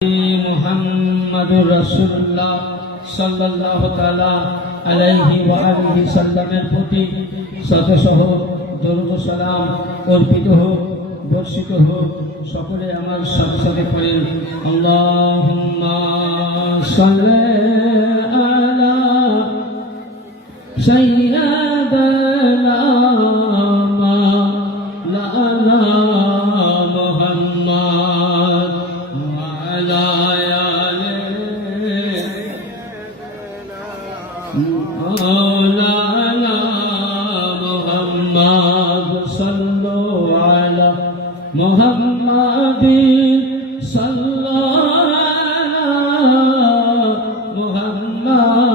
মুহাম্মাদুর রাসূলুল্লাহ সাল্লাল্লাহু তাআলা আলাইহি ওয়া আলিহি সাল্লামের প্রতি শত শত দরুদ ও সালাম অর্পিত হোক, বর্ষিত হোক। সকলে আমার সাথে সাথে পড়েন আল্লাহুম্মা সাল্লি আলা সাইয়্যিদিনা মাওলানা মুহাম্মদ ওয়া আলা مولانا محمد صلو على محمد صلو على محمد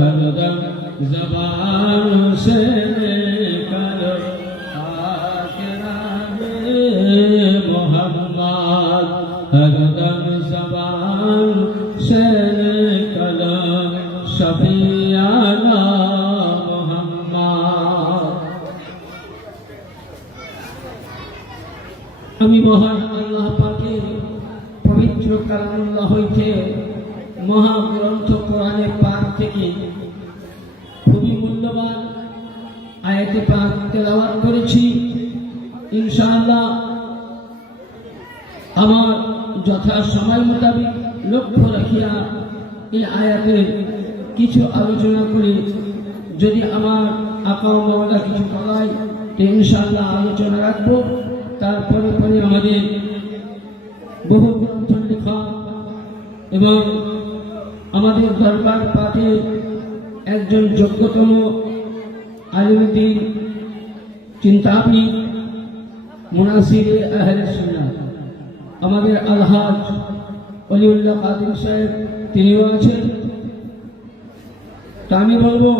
ہر دم زبان سے کر محمد ہر دم زبان سے শফিয়ানা মুহাম্মদ। আমি মহান আল্লাহ পাকের পবিত্র কালামুল্লাহ হইতে মহাগ্রন্থ কোরআনে পাক থেকে খুবই মূল্যবান আয়াতে পাক তেলাওয়াত করেছি। ইনশাআল্লাহ আমার যথা সময় মোতাবেক লক্ষ্য রাখিয়া এই আয়াতের কিছু আলোচনা করে যদি আমার আকা মাওলা কিছু বলায় তো ইনশাআল্লাহ আলোচনা রাখবো। তারপরে পরে আমাদের বহু গ্রন্থ লেখা এবং আমাদের দরবার পাঠে একজন যোগ্যতম আলিমুদ্দিন চিন্তাবিদ মুনাসিরে আহলে সুন্নাহ আমাদের আলহাজ ওলিউল্লাহ কাদির সাহেব তিনিও আছেন। তা আমি বলবো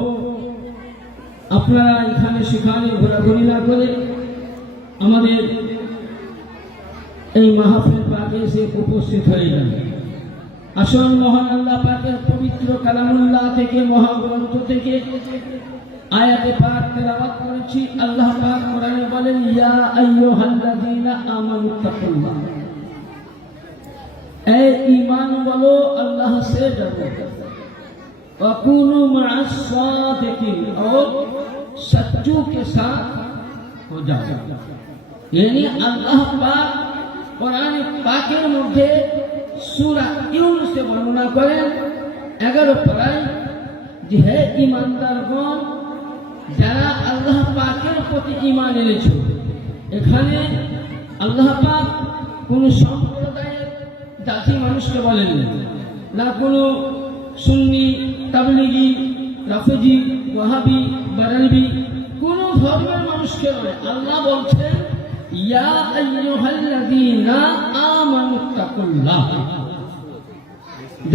আপনারা এখানে সেখানে ঘোরাঘুরি না করে আমাদের এই মাহফিল পাকে এসে উপস্থিত হয়ে যান। আসল মহান আল্লাহ পাকের পবিত্র কালামুল্লাহ থেকে মহাগ্রন্থ থেকে আয়াতে পাক তেলাওয়াত করেছি। আল্লাহ পাক কোরআনে বলেন ইয়া আইয়ুহাল্লাযীনা আমানুত্তাকুল্লাহ, ऐ ईमान वालो अल्लाह से डरो, वकुनु मअस सादिकीन, और सच्चों के साथ हो जाओ। यानी अल्लाह पाक कुरान पाकेर मध्य सूरा यूनुस से वर्णना करें 11 पाराय যে হে ঈমানদারগণ যারা আল্লাহ পাকের প্রতি ঈমান এনেছো। এখানে আল্লাহ পাক কোন সম্প্রদায়ের জাতি মানুষকে বলেন না, কোনো সুন্নি, তাবলিগি, রাফিজি, ওয়াহাবি, বারেলভি কোন ধর্মের মানুষকে বলে। আল্লাহ বলছেন ইয়া আইয়ুহাল্লাযীনা আমানুত্তাকুল্লাহ,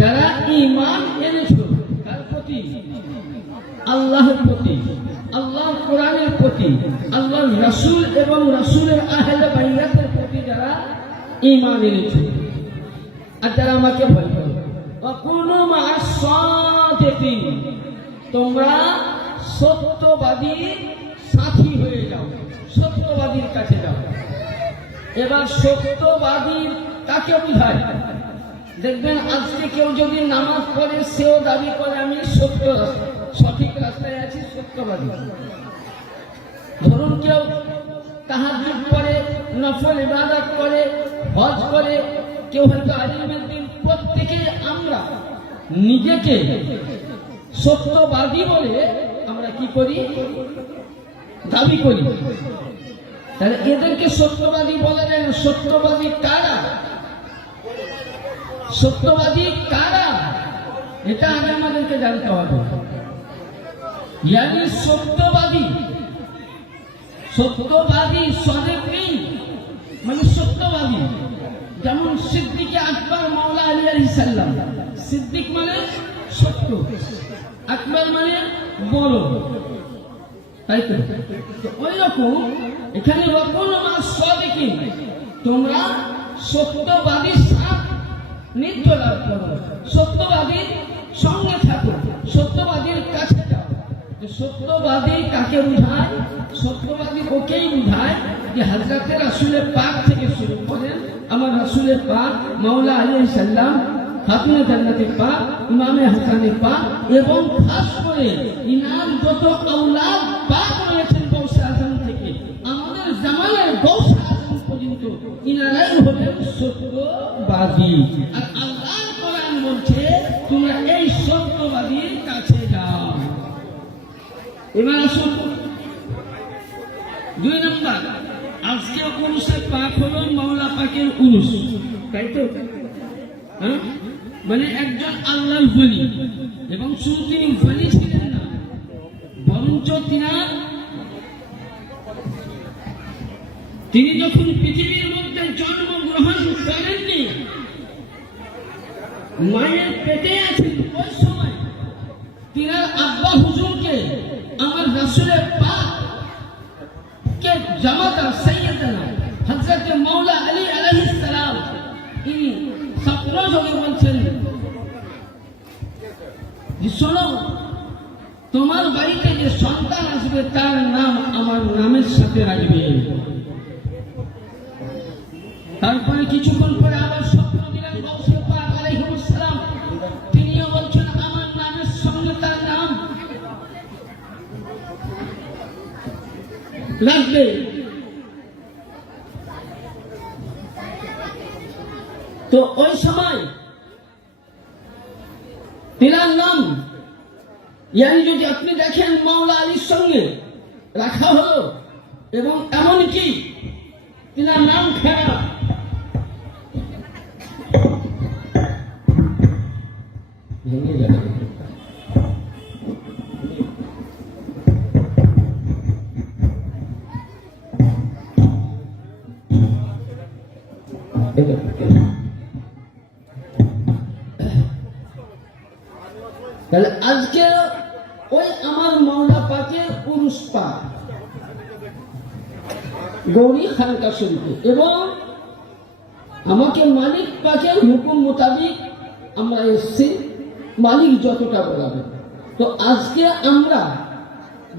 যারা ঈমান এনেছো কার প্রতি? আল্লাহর প্রতি, আল্লাহর কোরআনের প্রতি, আল্লাহর রাসূল এবং রাসূলের আহলে বাইয়াতের প্রতি যারা ঈমান এনেছো। আর যারা আমাকে ভয় করো, ওয়াকুনু মা'আস সাদিকিন, তোমরা সত্যবাদী সাথী হয়ে যাও, সত্যবাদীর কাছে যাও। এবার সত্যবাদীর কাকে বোঝায়? দেখবেন আজকে কেউ যদি নামাজ পড়ে সেও দাবি করে আমি সঠিক রাস্তায় আছি, সত্যবাদী। ধরুন কেউ তাহাজ্জুদ পড়ে, নফল ইবাদত করে, হজ করে, কেউ হয়তো আলিমের দিন, প্রত্যেকে আমরা নিজেকে সত্যবাদী বলে আমরা কি করি? দাবি করি। তাহলে এদেরকে সত্যবাদী বলা যায় না। সত্যবাদী কারা? সত্যবাদী কারা এটা আগে আমাদেরকে জানতে হবে। ইয়ানি সত্যবাদী, সত্যবাদী সাদিকিন মানে সত্যবাদী। যেমন সিদ্দিকে আকবর মাওলা আলী আলাইহিস সালাম, সিদ্দিক মানে সত্য, আকবর মানে বড়, তাই তো? ওই রকম এখানে ওয়াকুনু মা'আস সাদিকিন, তোমরা সত্যবাদীর সাথে নিত্য লাভ করো, সত্যবাদীর সঙ্গে থাকো, সত্যবাদীর কাছে যাও। সত্যবাদী কাকে বোঝায়? সত্যবাদী ওকেই বোঝায় যে হযরত রাসূলের পাক থেকে শুরু করেন আমার রাসূলের পাক মাওলা আলাইহিস সালাম খাতুনে জান্নাতের পাক ইমামে হাসানের পাক এবং খাস করে ইনার যত আওলাদ পাক রয়েছেন গৌসে আজম থেকে আমাদের জামানের গৌসে আজম পর্যন্ত ইনারাই হলেন সত্যবাদী। আর আল্লাহর কোরআন বলছে তোমরা এই সত্যবাদীর কাছে যাও। এবার আসুন 2 নম্বর, আজকে উরুসে পাক হলো মাওলা পাকের উরুস, তাই তো? হ্যাঁ, মানে একজন আল্লাহর ওলি, এবং শুধু তিনি ওলি ছিলেন না, বরঞ্চ তিনি যখন পৃথিবীর মধ্যে জন্মগ্রহণ করেননি, মায়ের পেটে আছেন, ওই সময় তিনার আব্বা হুজুরকে আমার রাসূলের পাক কে জামাতা সাইয়্যিদানা হযরত মাওলা আলী আলাইহিস সালাম ইনি স্বপ্ন যোগে বলছেন যে শোনো, তোমার বাড়িতে যে সন্তান আসবে তার নাম আমার নামের সাথে রাখবে। তারপরে কিছুক্ষণ পরে আবার স্বপ্ন দিলেন গৌসে পাক আলাইহিস সালাম, তিনিও বলছেন আমার নামের সঙ্গে তার নাম রাখবে। তো ওই সময় তিনার নাম যদি আপনি দেখেন মাওলা আলীর সঙ্গে রাখা হলো, এবং এমনকি তিনার নাম খারাপ, ভেঙে যাবে। তাহলে আজকে ওই আমার মাওলা পাকের উরুস পাক গৌরী খানকা শরীফে, এবং আমাকে মালিক পাকের হুকুম মোতাবিক আমরা এসছি, মালিক যতটা বলাবে। তো আজকে আমরা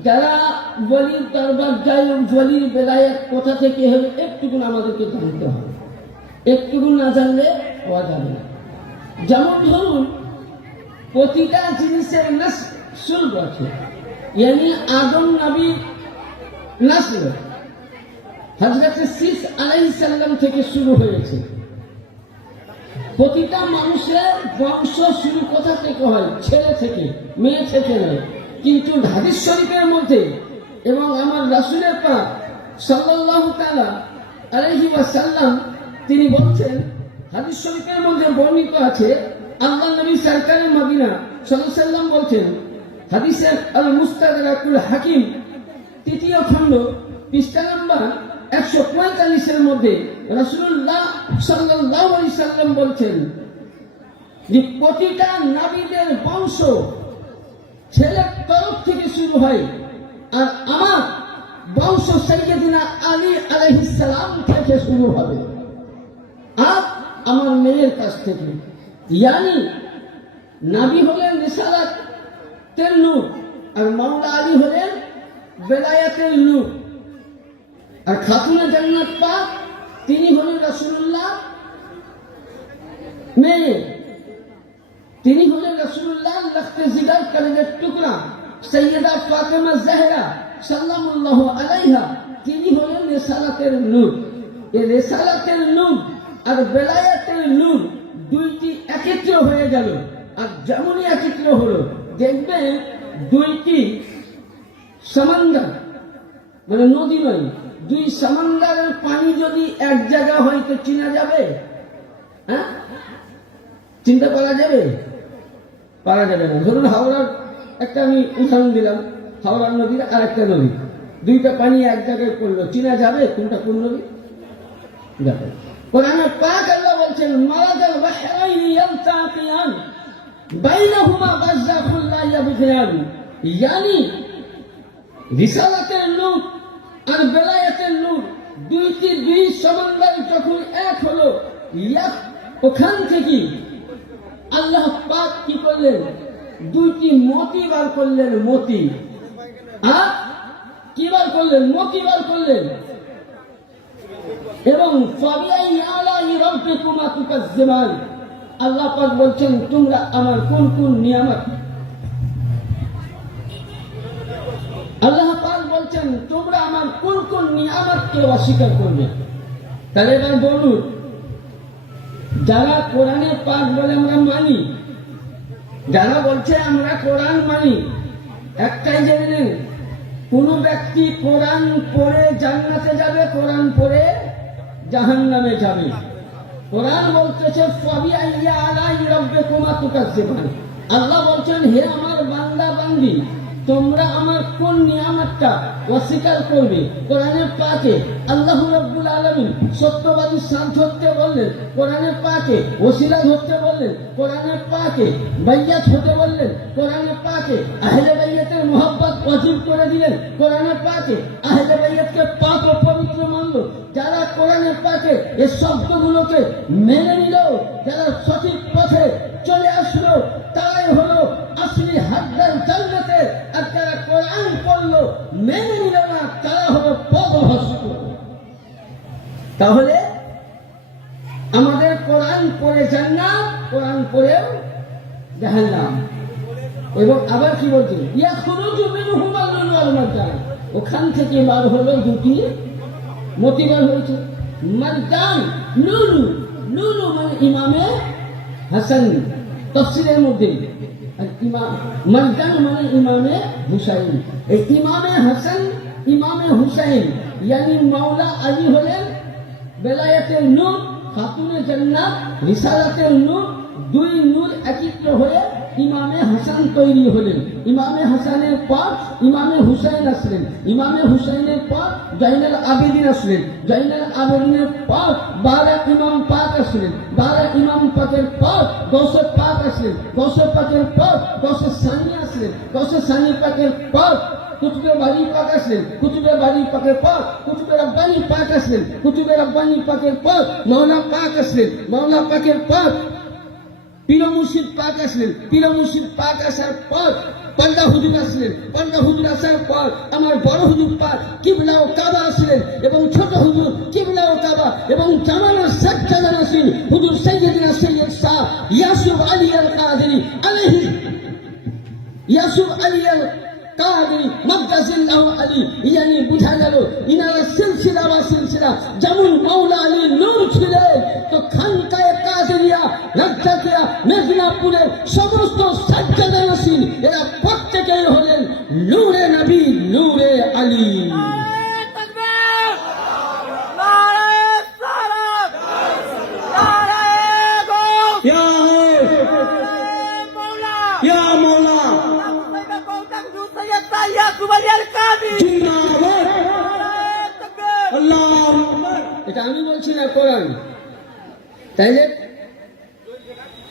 যারা ওলির দরবার যাই, ওলির বেলায়েত কোথা থেকে হবে একটুকুন আমাদেরকে জানতে হবে, একটুকুন না জানলে হওয়া যাবে না। যেমন ধরুন প্রতিটা জিনিসের নসল আছে, यानी आदम नबी नस्ल হযরত শীস আলাইহিস সালাম থেকে শুরু হয়েছে। প্রতিটা মানুষের বংশ শুরু কোথা থেকে হয়? ছেলে থেকে, মেয়ে থেকে নয়। কিন্তু হাদিস শরীফের মধ্যে এবং আমার রাসূলের পাক সাল্লাল্লাহু তাআলা আলাইহি ওয়াসাল্লাম তিনি বলছেন, হাদিস শরীফের মধ্যে বর্ণিত আছে, আল্লাহ নবী সরকারে মদিনা সাল্লাল্লাহু আলাইহি ওয়াসাল্লাম বলছেন, হাদিসের আল মুস্তাদরাকুল হাকিম 3য় খণ্ড পৃষ্ঠা নাম্বার 145 মধ্যে রাসূলুল্লাহ সাল্লাল্লাহু আলাইহি সাল্লাম বলছেন যে প্রতিটা নবীদের বংশ ছেলের তরফ থেকে শুরু হয়, আর আমার বংশ সাইয়্যিদিনা আলী আলাইহিস সালাম থেকে শুরু হবে, আর আমার মেয়ের কাছ থেকে। यानी নবী হলেন রিসালাতের নূর, আর মাওলা আলী হলেন বেলায়েতের নূর, আর খাতুনে জান্নাত পাক তিনি হলেন রাসূলুল্লাহ মেয়ে, তিনি হলেন রাসূলুল্লাহ লখতে জিগার কলিজার টুকরা সৈয়দা ফাতেমা জাহরা সাল্লাল্লাহু আলাইহা, তিনি হলেন রিসালাতের নূর। এই রিসালাতের নূর আর বেলায়েতের নূর দুইটি একত্র হয়ে গেল, আর যেমনই একত্র হলো দেখবেন দুইটি সমুদ্র, মানে নদী নয়, দুই সমুদ্রের পানি যদি এক জায়গা হয় তো চিনা যাবে? হ্যাঁ, চিন্তা করা যাবে? পারা যাবে না। ধরুন হাওড়ার একটা আমি উদাহরণ দিলাম, হাওড়ার নদীর আর একটা নদী, দুইটা পানি এক জায়গায় পড়লো, চিনা যাবে কোনটা কোন নদী? যাবে। কোরআনে পাক আল্লাহ বলছেন, মারাজাল বাহরাইনি ইয়ালতাকিয়ান বাইনাহুমা বারযাখুন লা ইয়াবগিয়ান, यानी রিসালাতের নূর আর বেলায়েতের নূর দুইটি দুই সমন্বয় যখন এক হলো, ওখান থেকে আল্লাহ পাক কি করলেন? দুইটি মতি বার করলেন, মতি। আর কি বার করলেন? মতি বার করলেন। এবং ফাবিআই আলাই রাব্বিকুমা তুকাজ্জিবান, আল্লাহ পাক বলছেন তোমরা আমার কোন কোন নিয়ামত, আল্লাহ পাক বলছেন তোমরা আমার কোন কোন নিয়ামতকে অস্বীকার করবে। তাহলে এবার বলুন, যারা কোরআনে পাক বলে আমরা মানি, যারা বলছে আমরা কোরআন মানি, একটাই জেনে নেন, কোন ব্যক্তি কোরআন পড়ে জান্নাতে যাবে, কোরআন পড়ে জাহান্নামে যাবে। কোরআন বলতেছে ফাবিআই আলাই রাব্বিকুমা তুকাজ্জিবান, আল্লাহ বলছেন হে আমার বান্দা বান্দি তোমরা আমার কোন নিয়ামতটা অস্বীকার করবে। কোরআনের পাকে আল্লাহ রাব্বুল আলামিন সত্যবাদী সাথ ধরতে বললেন, কোরআনের পাকে ওসিলা ধরতে বললেন, কোরআনের পাকে বাইয়াত হতে বললেন, কোরআনের পাকে আহলে বাইয়াতের মোহাব্বত ওয়াজিব করে দিলেন, কোরআনের পাকে আহলে বাইয়াতকে পাক ও পবিত্র মানল। যারা কোরআনের পাকে এই শব্দগুলোকে মেনে নিল, যারা সঠিক পথে চলে আসলো, তারাই হলো আসলি হাকদার জান্নাতের। আর যারা কোরআন পড়লো মেনে নিল না, তারা হলো পথভ্রষ্ট। তাহলে আমাদের কোরআন পড়ে জান্নাত, কোরআন পড়েও জাহান্নাম। এবং আবার কি বলছে, ইয়াখরুজু মিনহুমাল লুলু ওয়াল মারজান, ওখান থেকে বার হলো দুটি মতি বার হয়েছে। মারজান লুলু, লুলু মানে ইমামে হাসান তাফসীরের মধ্যে, আর মারজান মানে ইমামে হুসাইন। এই ইমামে হাসান ইমামে হুসাইন ইয়ানি মাওলা আলী হলেন বেলায়েতের নূর, খাতুনে জান্নাত রিসালাতের নূর, দুই নূর একত্র হয়ে ইমামে হাসান তৈরি হলেন। ইমামে হাসানের পর ইমামে হুসাইন আসলেন, ইমামে হুসাইনের পর জাইনুল আবেদিন আসলেন, জাইনুল আবেদিনের পর 12 ইমাম পাক আসলেন, 12 ইমাম পাকের পর গৌসে পাক আসলেন, গৌসে পাকের পর গৌসে সানি আসলেন, গৌসে সানি পাকের পর কুতুবে বাড়ি পাক আসলেন, কুতুবে বাড়ি পাকের পর কুতুবে রব্বানি পাক আসলেন, কুতুবে রব্বানি পাকের পর মাওলা পাক আসলেন, মাওলা পাকের পর পীর মুর্শিদ পাক আসলেন, পীর মুর্শিদ পাক আসার পর পান্ডা হুজুর আসলেন, পান্ডা হুজুর আসার পর আমার বড় হুজুর পাক কিবলা ও কাবা আসলেন, এবং ছোট হুজুর কিবলা ও কাবা এবং জামানার সাজ্জাদা নাসির হুজুর সাইয়্যিদিনা সৈয়দ শাহ ইয়াসুফ আলী আল কাদেরী আলাইহি, ইয়াসুফ আলী আল কাদেরী মাদ্দাজিল্লাহু আলী। ইয়ানি বুঝা গেল ইনারা সিলসিলা বা সিলসিলা যেমন মাওলা আলী নূর ছিলেন, তো খানকায়ে কাদেরিয়া রাজ্জাকিয়া মেদিনীপুরের সমস্ত সাজ্জাদা নাসির এরা প্রত্যেকেই হলেন নূরে নবী নূরে আলী। এটা আমি বলছি না, কোরআন। তাইলে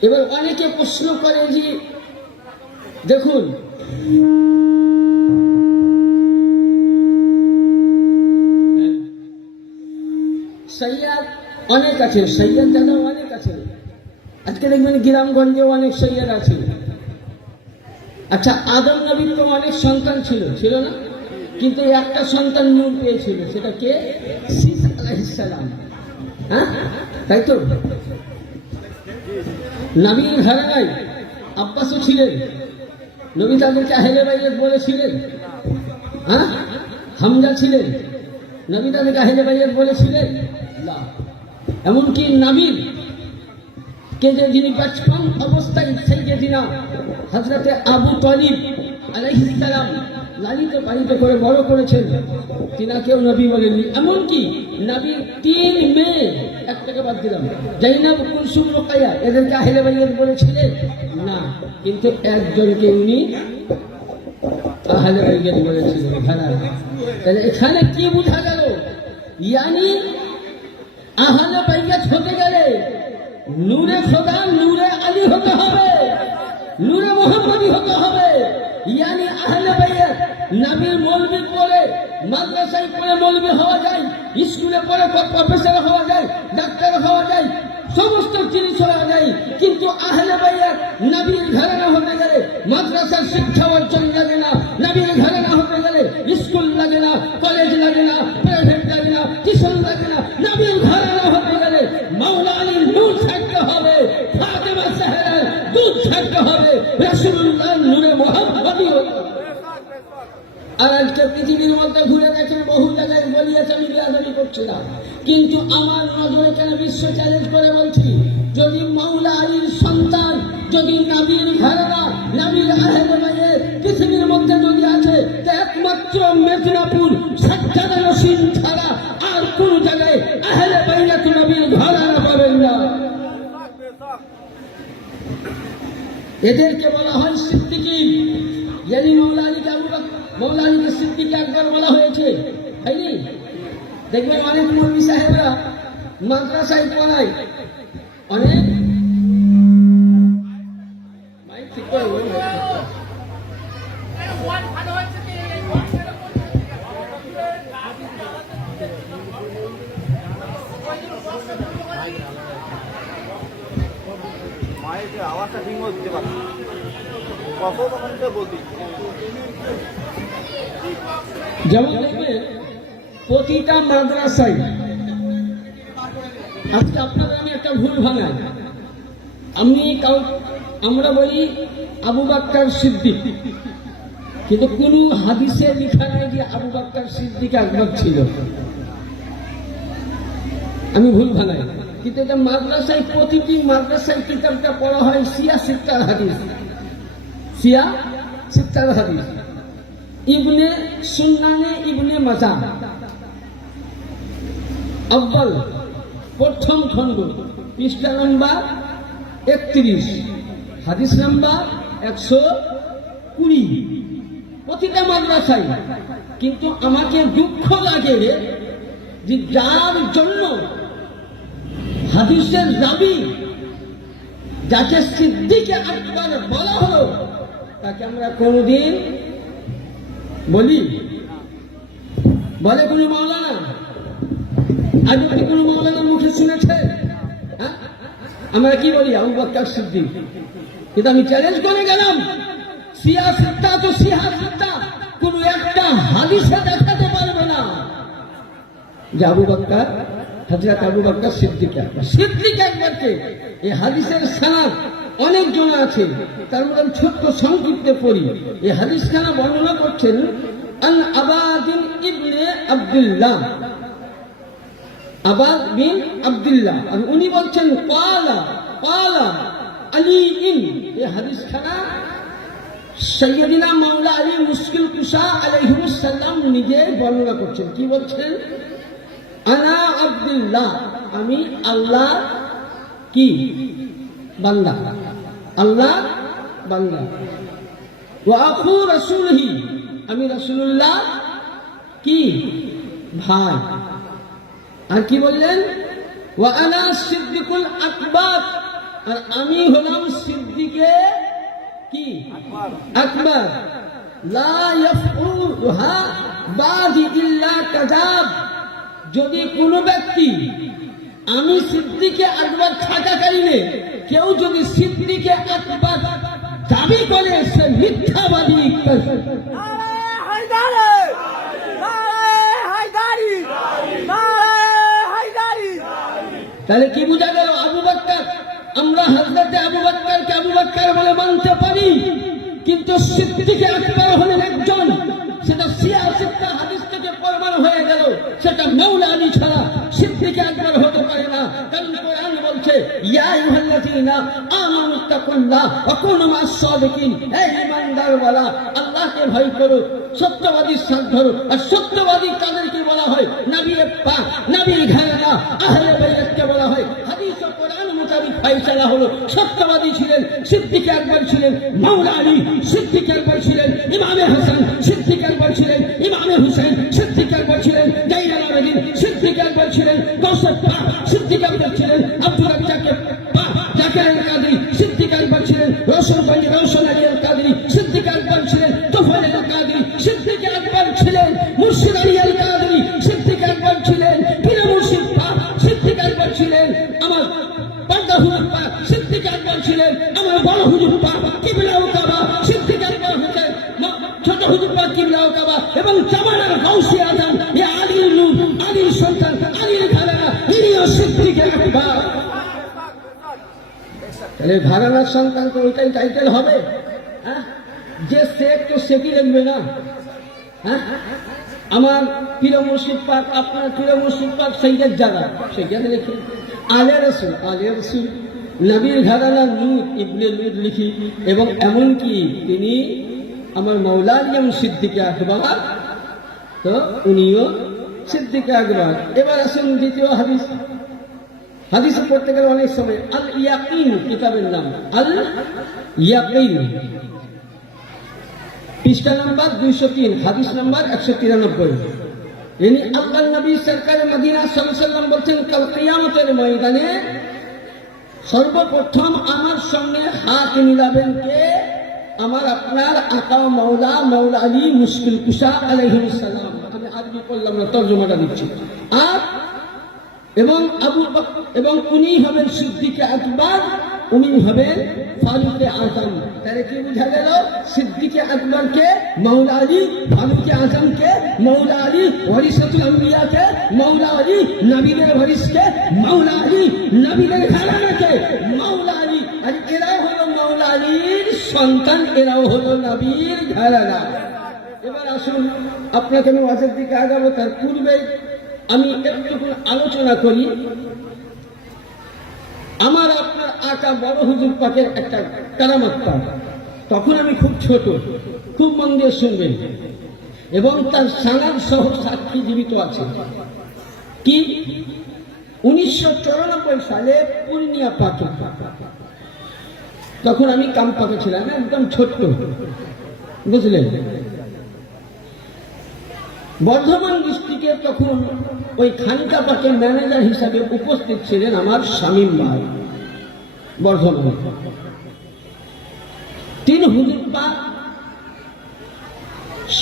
এবার অনেকে প্রশ্ন করে যে দেখুন সৈয়দ অনেক আছে, সৈয়দ দাদা অনেক আছে, আজকে দেখবেন গ্রামগঞ্জেও অনেক সৈয়দ আছে। আচ্ছা, আদম নবীর তো অনেক সন্তান ছিল, ছিল না? কিন্তু একটা সন্তান নূর পেয়েছিল, সেটা কে? শীস আলাইহিস সালাম। হ্যাঁ, তাই তো? নবীর ঘরানায় আব্বাসও ছিলেন, নবী তাদেরকে আহলে বাইত বলেছিলেন। হ্যাঁ, হামজা ছিলেন, নবী তাদেরকে আহলে বাইত বলেছিলেন না। এমনকি নবীর কে যে যিনি বচপন অবস্থায় সাইয়্যিদিনা হযরতে আবু তালিব আলাইহিস সালাম লালিত পালিত করে বড় করেছেন, তিনাকেও নবী বলেননি। এমনকি নবীর 3 মেয়ে, একটাকে বাদ দিলাম, জাইনাব, কুলসুম, রুকাইয়া, এদেরকে আহলে বাইত বলেছিলেন না, কিন্তু একজনকে উনি আহলে বাইত বলেছিলেন। তাহলে এখানে কি বোঝা গেল? ইয়ানি আহলে বাইত হতে গেলে নূরে খোদা নূরে আলী হতে হবে, নূরে মুহাম্মদী হতে হবে। ইয়ানি আহলে বাইত নবীর মৌলবি পড়ে মাদ্রাসায় পড়ে মৌলবি হওয়া যায়, স্কুলে পড়ে প্রফেসর হওয়া যায়, ডাক্তার হওয়া যায়, সমস্ত জিনিস হওয়া যায়, কিন্তু আহলে বাইত নবীর ঘরানা হতে গেলে মাদ্রাসার শিক্ষা অর্জন লাগে না, নবীর ঘরানা হতে গেলে স্কুল লাগে না, কলেজ লাগে না, প্রাইভেট লাগে না, টিউশন লাগে না, নবীর রাসূলুল্লাহ নূরে মুহাম্মাদি হতো। আর আজকে পৃথিবীর মধ্যে ঘুরে দেখেন বহু জায়গায় বলিয়েছে, আমি বেয়াদবি করছি না, কিন্তু আমার নজরে কেন বিশ্ব চ্যালেঞ্জ করে বলছি, যদি মাওলা আলীর সন্তান, যদি নবীর ঘরানা, নবীর আহলে বাইত পৃথিবীর মধ্যে যদি আছে, তা একমাত্র মেদিনীপুর সাজ্জাদা নসীন ছাড়া আর কোন জায়গায় আহলে বাইত নবীর ঘরানা পাবেন না। এদেরকে বলা হয় সিদ্দিকী। যদি মাওলা আলীকে মাওলা আলীকে সিদ্দিক আকবর বলা হয়েছে, হয়নি? দেখবেন অনেক মৌলভী সাহেবরা মাদ্রাসায় পড়ায়, অনেক ঠিক করে মায়ের যে আওয়াজটা ঠিক মতো দিতে পারছি, কখন তখন বলছি। যেমন দেখবে প্রতিটা মাদ্রাসায়, আজকে আপনারা আমি একটা ভুল ভাঙাই, আমরা বলি আবু বকর সিদ্দিক, কিন্তু কোন হাদিসে লেখা নাই যে আবু বকর সিদ্দিক আকবর ছিল। আমি ভুল ভাঙাই, কিন্তু এটা মাদ্রাসায়, প্রতিটি মাদ্রাসায় কিতাবটা পড়া হয় সিয়া সিত্তার হাদিস, সিয়া সিত্তার হাদিস, ইবনে সুন্নানে ইবনে মাজা আব্বাল প্রথম খণ্ড, পৃষ্ঠা নম্বর 31, হাদিস নাম্বার 120, প্রতিটা মাদ্রাসায়। কিন্তু আমাকে দুঃখ লাগে যে যার জন্য হাদিসের রাবী, যাকে সিদ্দিক আকবর বলা হলো, তাকে আমরা কোনদিন বলি? বলে কোন মাওলানা? আজ কি কোন মাওলানার মুখে শুনেছে? আমরা কি বলি? আবু বকর সিদ্দিক। কিন্তু আমি চ্যালেঞ্জ করে গেলাম, সিয়াসিত্তা তো সিয়াসিত্তা কোন একটা হাদিসে দেখাতে পারবে না যে আবু বকর, হযরত আবু বকর সিদ্দিক আকবরকে। এই হাদিসের সনদ অনেক জন আছে, তার মধ্যে ছোট্ট সংক্ষিপ্তে পড়ি। এই হাদিস খানা বর্ণনা করছেন আন আবাদিন ইবনে আব্দুল্লাহ, আবাদ বিন আব্দুল্লাহ, আর উনি বলছেন ক্বালা ক্বালা আলী ইন। এই হাদিস খানা সাইয়্যিদিনা মাওলা আলী মুশকিল কুশা আলাইহিস সালাম নিজে বর্ণনা করছেন। কি বলছেন? আনা আব্দুল্লাহ, আমি আল্লাহ কি বান্দা, আল্লাহ বান্দা। ওয়া আখু রাসূলিহি, আমি রাসূলুল্লাহ কি ভাই। আর কি বললেন? ওয়া আনা সিদ্দিকুল আকবর, আর আমি হলাম সিদ্দিকে কি আকবর। লা ইয়াফউহা বাদি ইল্লা কাযাব, যদি কোনো ব্যক্তি আমি সিদ্দিকে আকবর থাকাকালীনে কেউ যদি সিদ্দিকে আকবর দাবি করে, সে মিথ্যাবাদী। তাহলে কি বোঝা গেল? আবু বকর, আমরা হযরতে আবু বকরকে আবু বকর বলে মানতে পারি, কিন্তু সিদ্দিকে আকবর হলেন একজন। সেটা সিয়াসিত্তা হাদিস থেকে প্রমাণ হয়ে গেল, সেটা মাওলা আলী ছাড়া সিদ্দিকে আকবর হতে পারে না। কারণ কোরআন বলছে, ইয়া আইয়ুহাল্লাযীনা আমানু তাকুল্লাহ ওয়া কুনু মা'আস সাদিকিন, হে ঈমানদারওয়ালা, আল্লাহকে ভয় করো, সত্যবাদীর সাথ ধরো। আর সত্যবাদী কাদেরকে বলা হয়? নবী পাক, নবীর ঘরানা, আহলে বাইতকে বলা হয়। হাদিস ও কোরআন মোতাবেক ফয়সালা হলো, সত্যবাদী ছিলেন সিদ্দিক আকবর, ছিলেন মাওলা আলী, সিদ্দিক আকবর ছিলেন ইমামে হাসান, সিদ্দিক আকবর ছিলেন ইমামে হুসাইন, সিদ্দিক আকবর ছিলেন জাইনুল আবেদিন, সিদ্দিক আকবর ছিলেন গৌসুল পাক, সিদ্দিক আকবর ছিলেন আব্দুল রাজ্জাক পাক, জাকির আল কাদরি, সিদ্দিক আকবর ছিলেন রওশনগঞ্জ রওশন আলী আল কাদরি, সিদ্দিক আকবর ছিলেন তোফায়েল আল কাদরি, সিদ্দিক আকবর ছিলেন মুর্শিদ আলী আল কাদরি, সিদ্দিক আকবর ছিলেন পীর মুর্শিদ পাক, সিদ্দিক আকবর ছিলেন আমার পর্দা হুজুর পাক, সিদ্দিক আকবর ছিলেন আমার বড় হুজুর পাক কিবলা ও কাবা, সিদ্দিক আকবর হতেন ছোট হুজুর পাক কিবলা ও কাবা, এবং জামানার গাউসে আজম এ আলীর নূর, আলীর সন্তান, আলীর ঘরানা, ইনিও সিদ্দিক আকবর। তাহলে ঘরানার সন্তান তো ওইটাই টাইটেল হবে। হ্যাঁ? যে শেখ তো শেখই লিখবে না। হ্যাঁ, আমার প্রিয় মুর্শিদ পাক, আপনার প্রিয় মুর্শিদ পাক সেইটার জায়গা সেখানে লিখি আলে রসুল, আলে রসুল নবীর ঘরানা নূর ইবনে নূর লিখি। এবং এমনকি তিনি আমার মৌলানা সিদ্দিকে আকবর, তো উনিও সিদ্দিকে আকবর। এবার আসুন দ্বিতীয় হাদিস। হাদিস পড়তে গেলে অনেক সময় আল ইয়াকিন কিতাবের নাম, আল ইয়াকিন, পৃষ্ঠা নাম্বার 203, হাদিস নাম্বার 193। ইনি আল্লাহ নবী সরকার মদিনা সাল্লাল্লাহু আলাইহি ওয়াসাল্লাম বলছেন, কাল কিয়ামতের ময়দানে সর্বপ্রথম আমার সঙ্গে হাত মিলাবেন কে? আমার আপনার আকা মাওলা, মাওলা আলী মুশকিল কুশা আলাইহিস সালাম। আমি আরবি করলাম না, তর্জমাটা দিচ্ছি। আর এবং আবু বকর, এবং উনি হবেন সিদ্দিকে আকবর, উনি হবেন ফারুকে আজম। তাহলে কি বুঝা গেল? সিদ্দিকে আকবরকে মাওলা আলী, ফারুকে আজমকে মাওলা আলী, ওয়ারিসাতুল আম্বিয়াকে মাওলা আলী, নবীদের ওয়ারিসকে মাওলা আলী, নবীদের ঘরানাকে মাওলা আলী। আর এরাও হলো মাওলা আলীর সন্তান, এরাও হলো নবীর ঘরানা। এবার আসুন, আপনাকে আমি ওয়াজের দিকে আগাবো, তার পূর্বে আমি একটু আলোচনা করি। আমার আপনার আকা বড় হুজুর পাকের একটা কারামত পাক। তখন আমি খুব ছোট, খুব মন দিয়ে শুনবেন। এবং তার সানাদ সহ সাক্ষী জীবিত আছে। কি 1994 সালে পূর্ণিয়া পাকে, তখন আমি কাম পাকে ছিলাম, একদম ছোট্ট, বুঝলেন। বর্ধমান ডিস্ট্রিক্টে তখন ওই খানকা পাকের ম্যানেজার হিসাবে উপস্থিত ছিলেন আমার শামীম ভাই, বর্ধমান। তিন হুজুর পাক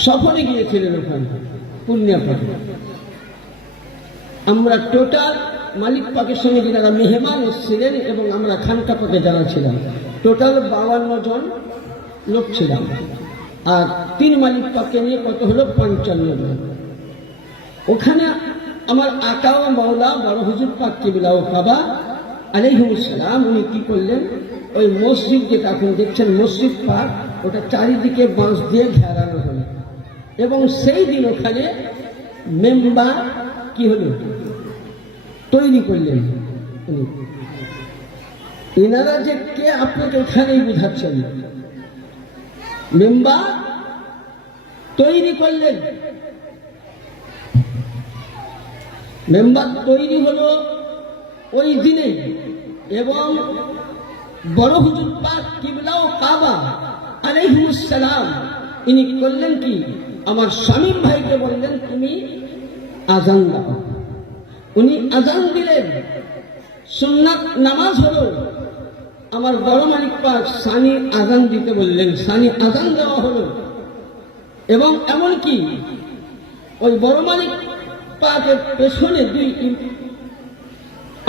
সফরে গিয়েছিলেন ওখানে পূর্ণিয়া পাকে। আমরা টোটাল মালিক পাকের সঙ্গে যারা মেহমান এসেছিলেন এবং আমরা খানকা পাকে যারা ছিলাম, টোটাল 52 জন লোক ছিলাম। আর তিন মালিক পাককে নিয়ে কত হলো? 55 জন। ওখানে আমার আকা ও মাওলা বড় হুজুর পাক কিবলা ও কাবা আলাইহিস সালাম, উনি কি করলেন? ওই মসজিদ যেটা এখন দেখছেন মসজিদ পাক, ওটা চারিদিকে বাঁশ দিয়ে ঘেরানো হলো। এবং সেই দিন ওখানে মেম্বার কি হলো? তৈরি করলেন উনি। এনারা যে কে আপনাকে ওখানেই বুঝাচ্ছেন। মেম্বার তৈরি করলেন, মেম্বার তৈরি হলো ওই দিনে। এবং বড় হুজুর পাক কিবলা ও কাবা আলাইহিস সালাম ইনি করলেন কি? আমার শামীম ভাইকে বললেন, তুমি আজান দাও। উনি আজান দিলেন। সুন্নাত নামাজ হলো। আমার বড় মালিক পাক সানি আজান দিতে বললেন, সানি আজান দেওয়া হলো। এবং এমনকি ওই বড় মালিক পাকের পেছনে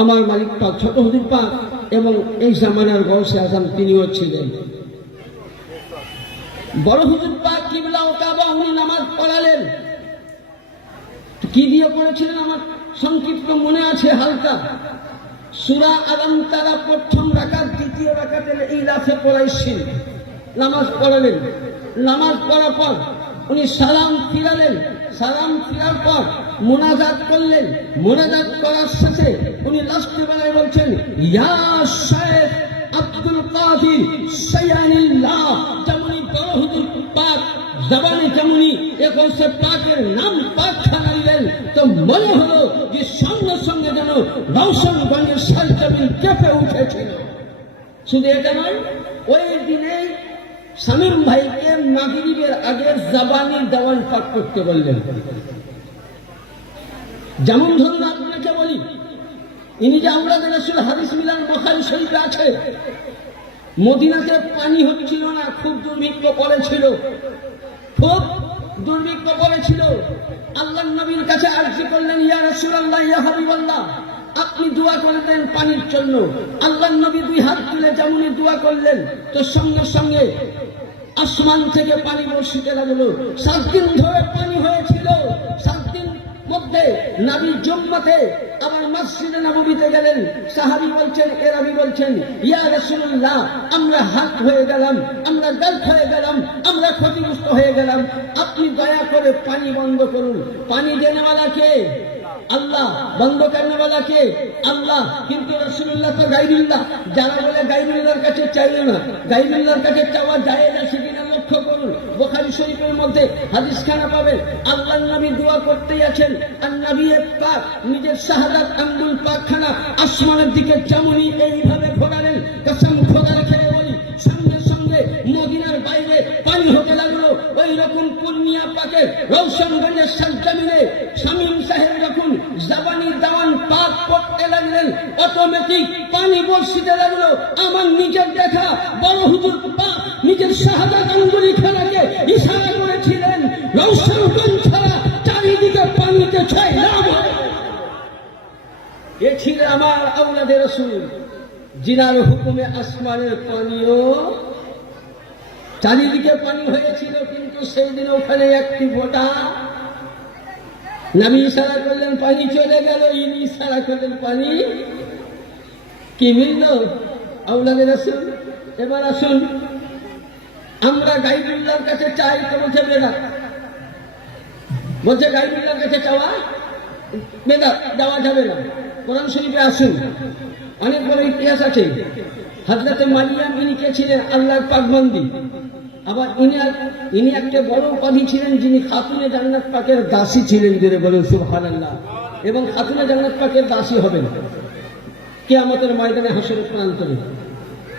আমার মালিক পাক ছোট হুজুর পাক এবং এই জামানার গৌসে আজম তিনিও ছিলেন। বড় হুজুর পাক কিবলা ও কাবা উনি নামাজ পড়ালেন। কি দিয়ে পড়েছিলেন আমার সংক্ষিপ্ত মনে আছে হালকা। সূরা আলাম তারা প্রথম রাকাত, দ্বিতীয় রাকাতে ইলাফে কুরাইশিন নামাজ পড়ালেন। নামাজ পড়ার পর উনি সালাম ফিরালেন। সালাম ফিরার পর মুনাজাত করলেন। মুনাজাত করার শেষে উনি লাস্টে বেলায় বলছেন, ইয়া শাইখ আব্দুল কাদির শাইয়ানিল্লাহ। যেমনি বড় হুজুর পাক জবানে যেমনি 21 পাকের নাম পাক খানাইলেন, তো মনে হলো যে সঙ্গে সঙ্গে যেন রওশনগঞ্জের সরজমিন কেঁপে উঠেছিল। শুধু এটা নয়, ওই দিনে শামীম ভাইকে মাগরিবের আগে জবানি দেওয়ান পাঠ করতে বললেন। যেমন ধরুন আপনাকে বলি, ইনি যে আমরা রাসূল হাদিস মিলান বুখারী শরীফে আছে, মদিনাতে পানি হচ্ছিল না, খুব দুর্ভিক্ষ পড়েছিল, খুব দুর্ভিক্ষ পড়েছিল। আল্লাহর নবীর কাছে আরজি করলেন, ইয়া রাসূলুল্লাহ, ইয়া হাবিবাল্লাহ, আপনি দোয়া করে দেন পানির জন্য। আল্লাহর নবী 2 হাত তুলে যেমনি দোয়া করলেন, তো সঙ্গে সঙ্গে আসমান থেকে পানি বর্ষিতে লাগলো। 7 দিন ধরে পানি হয়েছিল। 7 দিন মধ্যে নবী জুম্মাতে আবার মসজিদে নববীতে গেলেন। সাহাবী বলছেন, এরাবি বলছেন, ইয়া রাসূলুল্লাহ, আমরা হাত হয়ে গেলাম, আমরা গল্প হয়ে গেলাম, আমরা ক্ষতিগ্রস্ত হয়ে গেলাম, আপনি দয়া করে পানি বন্ধ করুন। পানি দেনেওয়ালা কে? আল্লাহ। বন্ধ করনেওয়ালা কে? আল্লাহ। কিন্তু রাসূলুল্লাহ তো গায়রুল্লাহ। যারা বলে গায়রুল্লাহর কাছে চাইল না, গায়রুল্লাহর কাছে চাওয়া যায় না, সেদিন লক্ষ্য করুন বুখারী শরীফের মধ্যে হাদিসখানা পাবেন। আল্লাহর নবী দোয়া করতেই আছেন, আর নবী পাক নিজের শাহাদাত আঙ্গুল পাকখানা আসমানের দিকে যেমনই এইভাবে ঘোরালেন, কসম খোদার খেয়ে বলি, সঙ্গে সঙ্গে মদিনার বাইরে পানি হতে লাগলো। ওই রকম পূর্ণিয়া পাকে রওশনগঞ্জের সরজমিনে শামীম সাহেব যখন জাবানি দাওয়ান পাক করতে লাগলেন, অটোমেটিক পানি বর্ষিতে লাগলো। আমার নিজের দেখা বড় হুজুর পাক নিজের শাহাদাত আঙ্গুলি খানাকে ইশারা করেছিলেন, রওশনগঞ্জ ছাড়া চারিদিকে পানিতে ছাইলাম। এ ছিল আমার আওলাদে রাসূল, জিনার হুকুমে আসমানের পানিও চারিদিকে পানি হয়েছিল। কিন্তু সেই দিন ওখানে একটি ফোঁটা, নবী ইশারা করলেন পানি চলে গেল, ইনি ইশারা করলেন পানি কি মিলল? আওলাদে রাসূল। এবার আসুন, আমরা গায়রুল্লাহর কাছে চাই তো বলছে বেদাত, বলছে গায়রুল্লাহর কাছে চাওয়া বেদাত, যাওয়া যাবে না। কোরআন শরীফে আসুন, অনেক বড় ইতিহাস আছে। হযরতে মারিয়াম ইনি কে ছিলেন? আল্লাহর পাকবান্দি। আবার ইনি একটা বড় উপাধি ছিলেন, যিনি খাতুনে জান্নাত পাকের দাসী ছিলেন। জোরে বলুন সুবহানাল্লাহ। এবং খাতুনে জান্নাত পাকের দাসী হবেন কিয়ামতের ময়দানে, হাসরের প্রান্তরে।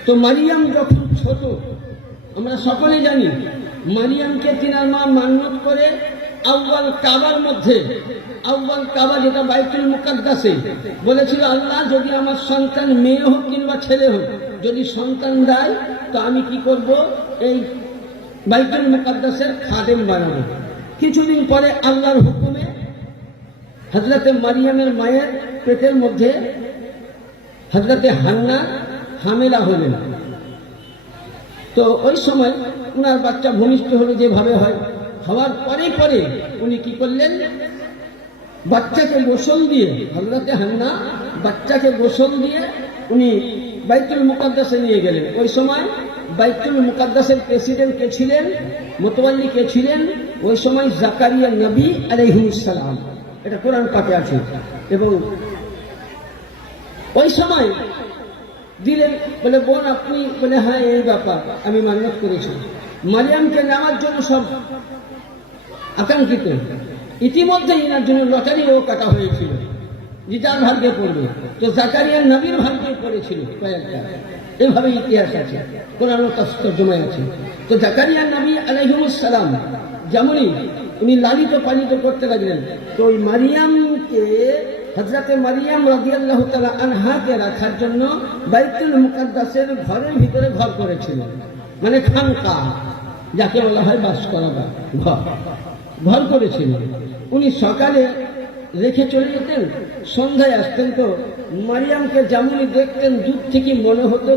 তো মারিয়াম যখন ছোট, আমরা সকলে জানি, মারিয়ামকে তিনার মা মান্নত করে আউয়াল কাবার মধ্যে, আউয়াল কাবা যেটা বাইতুল মুকাদ্দাসে, বলেছিল আল্লাহ যদি আমার সন্তান মেয়ে হোক কিংবা ছেলে হোক, যদি সন্তান দেয় তো আমি কি করব, এই বাইতুল মুকাদ্দাসের খাদেম বানাবো। কিছুদিন পরে আল্লাহর হুকুমে হযরতে মারিয়ামের মায়ের পেটের মধ্যে হযরতে হান্না হামেলা হলেন। তো ওই সময় উনার বাচ্চা ভূমিষ্ঠ হলে যেভাবে হয়, হওয়ার পরে পরে উনি কি করলেন, বাচ্চাকে গোসল দিয়ে, হযরতে হান্না বাচ্চাকে গোসল দিয়ে উনি বাইতুল মুকাদ্দাসে নিয়ে গেলেন। ওই সময় বাইতুল মুকাদ্দাসের প্রেসিডেন্ট কে ছিলেন, মুতাওয়াল্লি কে ছিলেন? ওই সময় জাকারিয়া নবী আলাইহিস সালাম। এটা কোরআন পাকে আছে। এবং ওই সময় দিলেন, বলে বোন আপনি, বলে হ্যাঁ এই ব্যাপার আমি মান্যত করেছি। মারিয়ামকে নেওয়ার জন্য সব আকাঙ্ক্ষিত। ইতিমধ্যে এনার জন্য লটারিও কাটা হয়েছিল, যে যার ভাগ্যে পড়বে। তো জাকারিয়া নবীর ভাগ্যে পড়েছিল কয়েকটা, এভাবে ইতিহাস আছে, কোরআন তর্জমায় আছে। তো জাকারিয়া নবী আলাইহিস সালাম যেমনই উনি লালিত পালিত করতে লাগলেন, তো ওই মারিয়ামকে, হযরতে মারিয়াম রাদিয়াল্লাহু তাআলা আনহাকে রাখার জন্য বাইতুল মুকাদ্দাসের ঘরের ভিতরে ঘর করেছিলেন, মানে খানকা, যাকে বলা হয় বাস করা ঘর, ঘর করেছিলেন। উনি সকালে রেখে চলে যেতেন, সন্ধ্যায় আসতেন। তো মারিয়ামকে যেমনই দেখতেন, দূর থেকে মনে হতো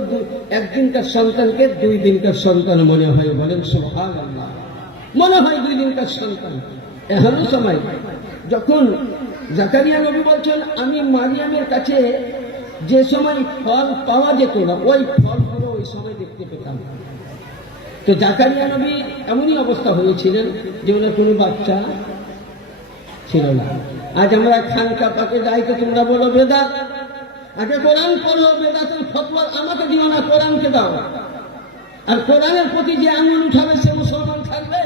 একদিনকার সন্তানকে 2 দিনকার সন্তান মনে হয়। বলেন সুবহানাল্লাহ। মনে হয় 2 দিনকার সন্তান। এমন সময় যখন জাকারিয়া নবী বলছেন, আমি মারিয়ামের কাছে যে সময় ফল পাওয়া যেত না, ওই ফলগুলো ওই সময় দেখতে পেতাম। তো জাকারিয়া নবী এমনই অবস্থা হয়েছিলেন যে ওনার কোনো বাচ্চা ছিল না। আজ আমরা খানকা পাকে যাই তো তোমরা বলো বেদাত, আগে কোরআন পড়ো, বেদাতের ফতোয়া আমাকে দিও না, কোরআনকে দাও। আর কোরআনের প্রতি যে আঙুল উঠাবে সে মুসলমান থাকবে।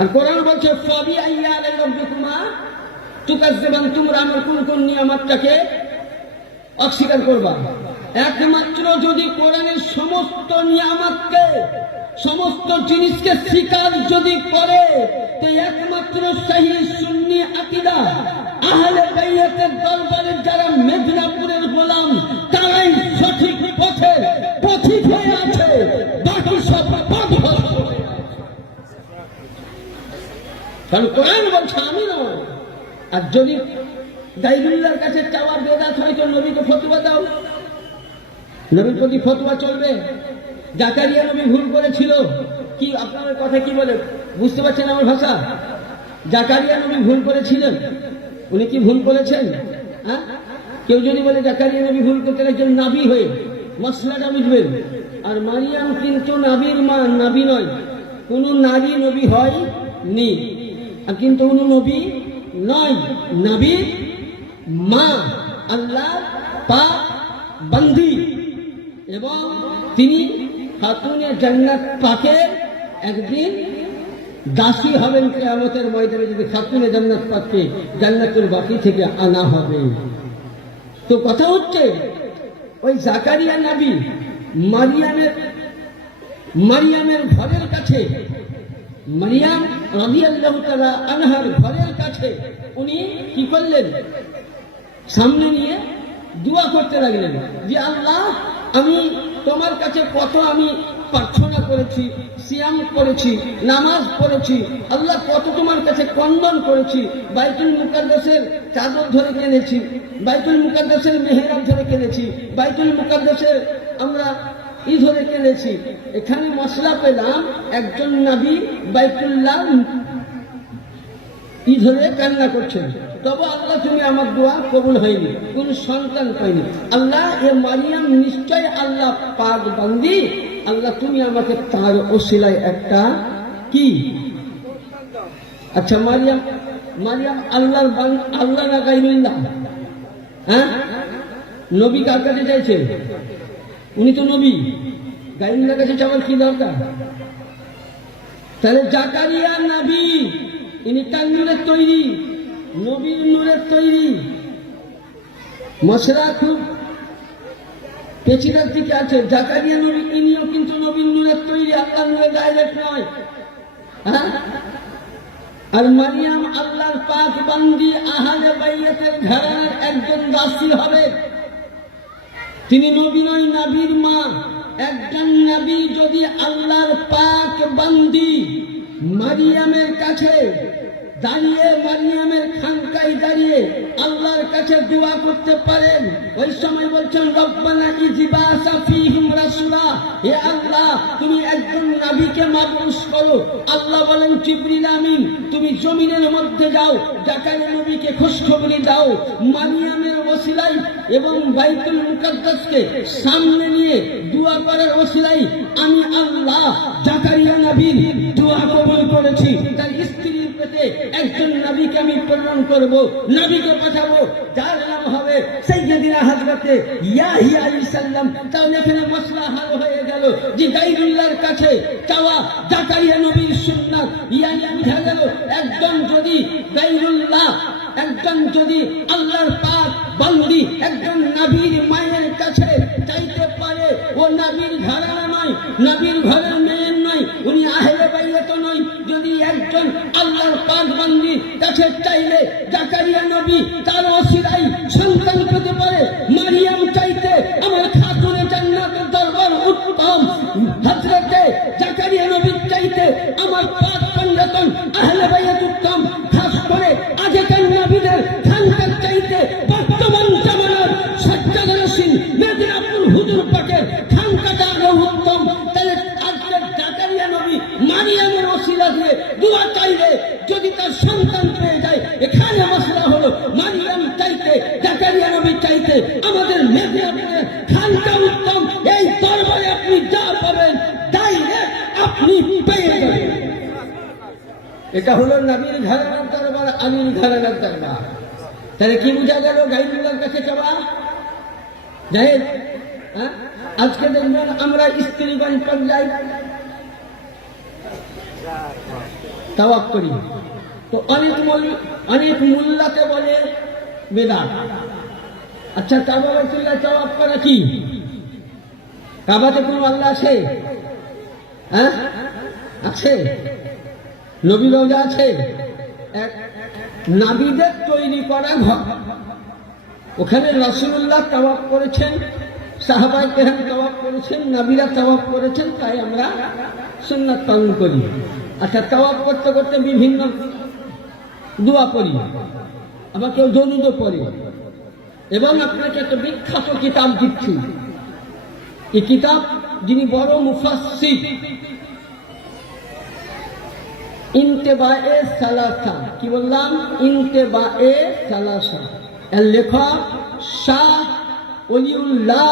আর কোরআন বলছে ফাবি আইয়া রাব্বিকুমা তুকাজ্জিবান, তোমরা আমার কোন কোন নিয়ামতটাকে অস্বীকার করবা। একমাত্র যদি কোরআনের সমস্ত নিয়ামতকে, সমস্ত জিনিসকে স্বীকার যদি করে, তো একমাত্র সহি সুন্নি আকীদা আহলে বাইতের দরবারের যারা মেদিনীপুরের গোলাম, তারাই সঠিক পথে পথিক হয়ে আছে, বাকি সব পথভ্রষ্ট হয়ে আছে। কারণ কোরআন বলছে আমি নয়। আর যদি গায়রুল্লাহর কাছে চাওয়া বেদাত হয়, তো নবীকে ফতোয়া দাও, নবীর প্রতি ফতোয়া চলবে। জাকারিয়া নবী ভুল করেছিল কি? আপনার কথা কি বলে বুঝতে পারছেন আমার ভাষা? জাকারিয়া নবী ভুল করেছিলেন? উনি কি ভুল করেছেন? হ্যাঁ, কেউ যদি বলে জাকারিয়া নবী ভুল করতেন একজন নাবী হয়ে, মশলাটা বুঝবেন। আর মারিয়াম কিন্তু নাবির মা, নাবী নয়, কোন নারী নবী হয়নি, আর কিন্তু কোন নবী নয়, নাবির মা, আল্লাহ পাক বান্দি, এবং তিনি খাতুনে জান্নাত পাকের একদিন দাসী হবেন কিয়ামতের ময়দানে, যদি খাতুনে জান্নাত পাককে জান্নাতুল বাকি থেকে আনা হবে। তো কথা হচ্ছে ওই জাকারিয়া নবী মারিয়ামের ঘরের কাছে, মারিয়াম রাদিয়াল্লাহু তাআলা আনহার ঘরের কাছে উনি কি করলেন? সামনে নিয়ে দোয়া করতে লাগলেন যে আল্লাহ, আমি তোমার কাছে কত আমি প্রার্থনা করেছি, সিয়াম করেছি, নামাজ পড়েছি, আল্লাহ কত তোমার কাছে ক্রন্দন করেছি, বাইতুল মুকাদ্দাসের চাদর ধরে কিনেছি, বাইতুল মুকাদ্দাসের মেহরাব ধরে কিনেছি, বাইতুল মুকাদ্দাসের আমরা ধরে কিনেছি। এখানে মশলা পেলাম একজন নবী বাইতুল্লাহ ধরে কান্না করছেন, তবে আল্লাহ তুমি আমার দোয়া কবুল হয়নি, কোন সন্তান পাইনি। আল্লাহ, এ মারিয়াম নিশ্চয় আল্লাহ পাক বান্দি, আল্লাহ তুমি আমাকে তার ওসিলায় একটা কি, আচ্ছা মারিয়াম আল্লাহ না গায়রুল্লাহ? হ্যাঁ, নবী কার কাছে চাইছে? উনি তো নবী, গায়রুল্লাহ কাছে চাওয়ার কি দরকার? তাহলে জাকারিয়া নবী, ইনি তান্নুরের তৈরি, নবীর নূরের তৈরি। মশরা খুব পেছিনার দিকে আছে। জাকারিয়া নবী ইনিও কিন্তু নবীর নূরের তৈরি, আল্লাহ নূরের ডাইরেক্ট নয়। হ্যাঁ, আর মারিয়াম আল্লাহর পাক বান্দি, আহলে বাইতের ঘরানার একজন দাসী হবে। তিনি নবী নয়, নবীর মা। একজন নবী যদি আল্লাহর পাক বান্দি মারিয়ামের কাছে দাঁড়িয়ে, মারিয়ামের খানকায় দাঁড়িয়ে আল্লাহর কাছে দোয়া করতে পারেন, ওই সময় বলছেন রব্বানা ইজবাসা ফীহিম রাসূলা, হে আল্লাহ তুমি একজন নবীকে মাবউস করো। আল্লাহ বলেন জিবরিল আমিন, তুমি জমিনের মধ্যে যাও, জাকারিয়া নবীকে খুশখবরি দাও, মারিয়ামের ওসিলায় এবং বাইতুল মুকাদ্দাসকে সামনে নিয়ে দোয়া করার ওসিলায় আমি আল্লাহ জাকারিয়া নবীর দোয়া কবুল করেছি। তার স্ত্রীর পেটে একজন নবীকে আমি প্রেরণ করব, নবীকে পাঠাবো, যার নাম হবে সাইয়্যিদুনা হযরতে ইয়াহইয়া আলাইহিস সালাম। তাহলে এখানে মশলা হাল হয়ে গেল যে গায়রুল্লাহর কাছে চাওয়া জাকারিয়া নবীর সুন্নাত। ইয়ানি বুঝা গেল একজন যদি গায়রুল্লাহ, একজন যদি আল্লাহর পাক বান্দি একজন নবীর মায়ের কাছে চাইতে পারে, ও নবীর ঘরানা নয়, নবীর ঘরের মেয়ের নয়, উনি আহলে বাইত নয়, যদি একজন আল্লাহর পাক বান্দির কাছে চাইলে জাকারিয়া নবী তার ওসিলায় সন্তান পেতে পারে। মারিয়াম চাইতে আমার খাতুনে জান্নাতের দরবার উত্তম, হযরতে জাকারিয়া নবী চাইতে আমার পাক পঞ্জাতন আহলে বাইত উত্তম। খাস করে আগেকার নবীদের খানকার চাইতে বর্তমান জামানার সাজ্জাদ রশিদ মেদিনাপুর হুজুর পাকের খানকাটা আরো উত্তম। তাহলে আজকে জাকারিয়া নবী মারিয়ামের ওসিলা দিয়ে দোয়া চাইলে যদি তার সন্তান পেয়ে যায়, এখানে মশলা হলো মারিয়াম চাইতে জাকারিয়া নবী চাইতে আমাদের মেদিনাপুরের খানকা উত্তম। এই দরবারে আপনি যা পাবেন ডাইরেক্ট আপনি পেয়ে যাবেন। এটা হলো নবীর ঘরানার দরবার, আলীর ঘরানার দরবার। তাহলে কি বোঝা গেল? গায়রুল্লাহর কাছে চাওয়া জায়েজ। আজকে দেখবেন আমরা স্ত্রীগঞ্জ পর্যায়ে তাওয়াফ করি, তো অনেক মোল্লাকে বলে বেদাত। আচ্ছা, কাবা বাইতুল্লাহ তাওয়াফ করা কি? কাবাতে কোনো আল্লাহ আছে? হ্যাঁ আছে। নবী রওজা আছে, নাবিদের তৈরি করা ঘর, ওখানে রাসূলুল্লাহ তাওয়াফ করেছেন, সাহাবায়ে কেরাম তাওয়াফ করেছেন, নবীরা তাওয়াফ করেছেন, তাই আমরা সুন্নাত পালন করি। আচ্ছা, তাওয়াফ করতে করতে বিভিন্ন দোয়া করি, আবার কেউ দরুদও পড়ে। এবং আপনাকে একটা বিখ্যাত কিতাব দিচ্ছি, এই কিতাব যিনি বড় মুফাসসির, ইন্তেবায়ে সালাসা। কি বললাম? ইন্তেবায়ে সালাসা। এর লেখক শাহ ওলিউল্লাহ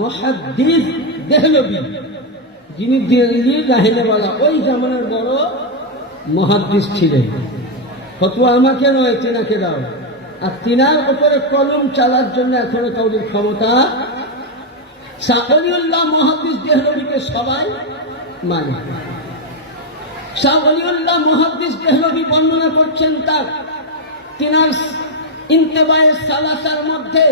মুহাদ্দিস দেহলভী, যিনি দিল্লি রাহেনেওয়ালা, ওই জামানার বড় মুহাদ্দিস ছিলেন। ফতোয়া আমাকে নয়, তিনাকে দাও। আর তিনার উপরে কলম চালার জন্য এখনো কাউরির ক্ষমতা। শাহ ওলিউল্লাহ মুহাদ্দিস দেহলভীকে সবাই মানে। শাহ ওলিউল্লাহ মুহাদ্দিস দেহলভী বর্ণনা করছেন তার তিনার ইন্তেবায়ে সালাসার মধ্যে,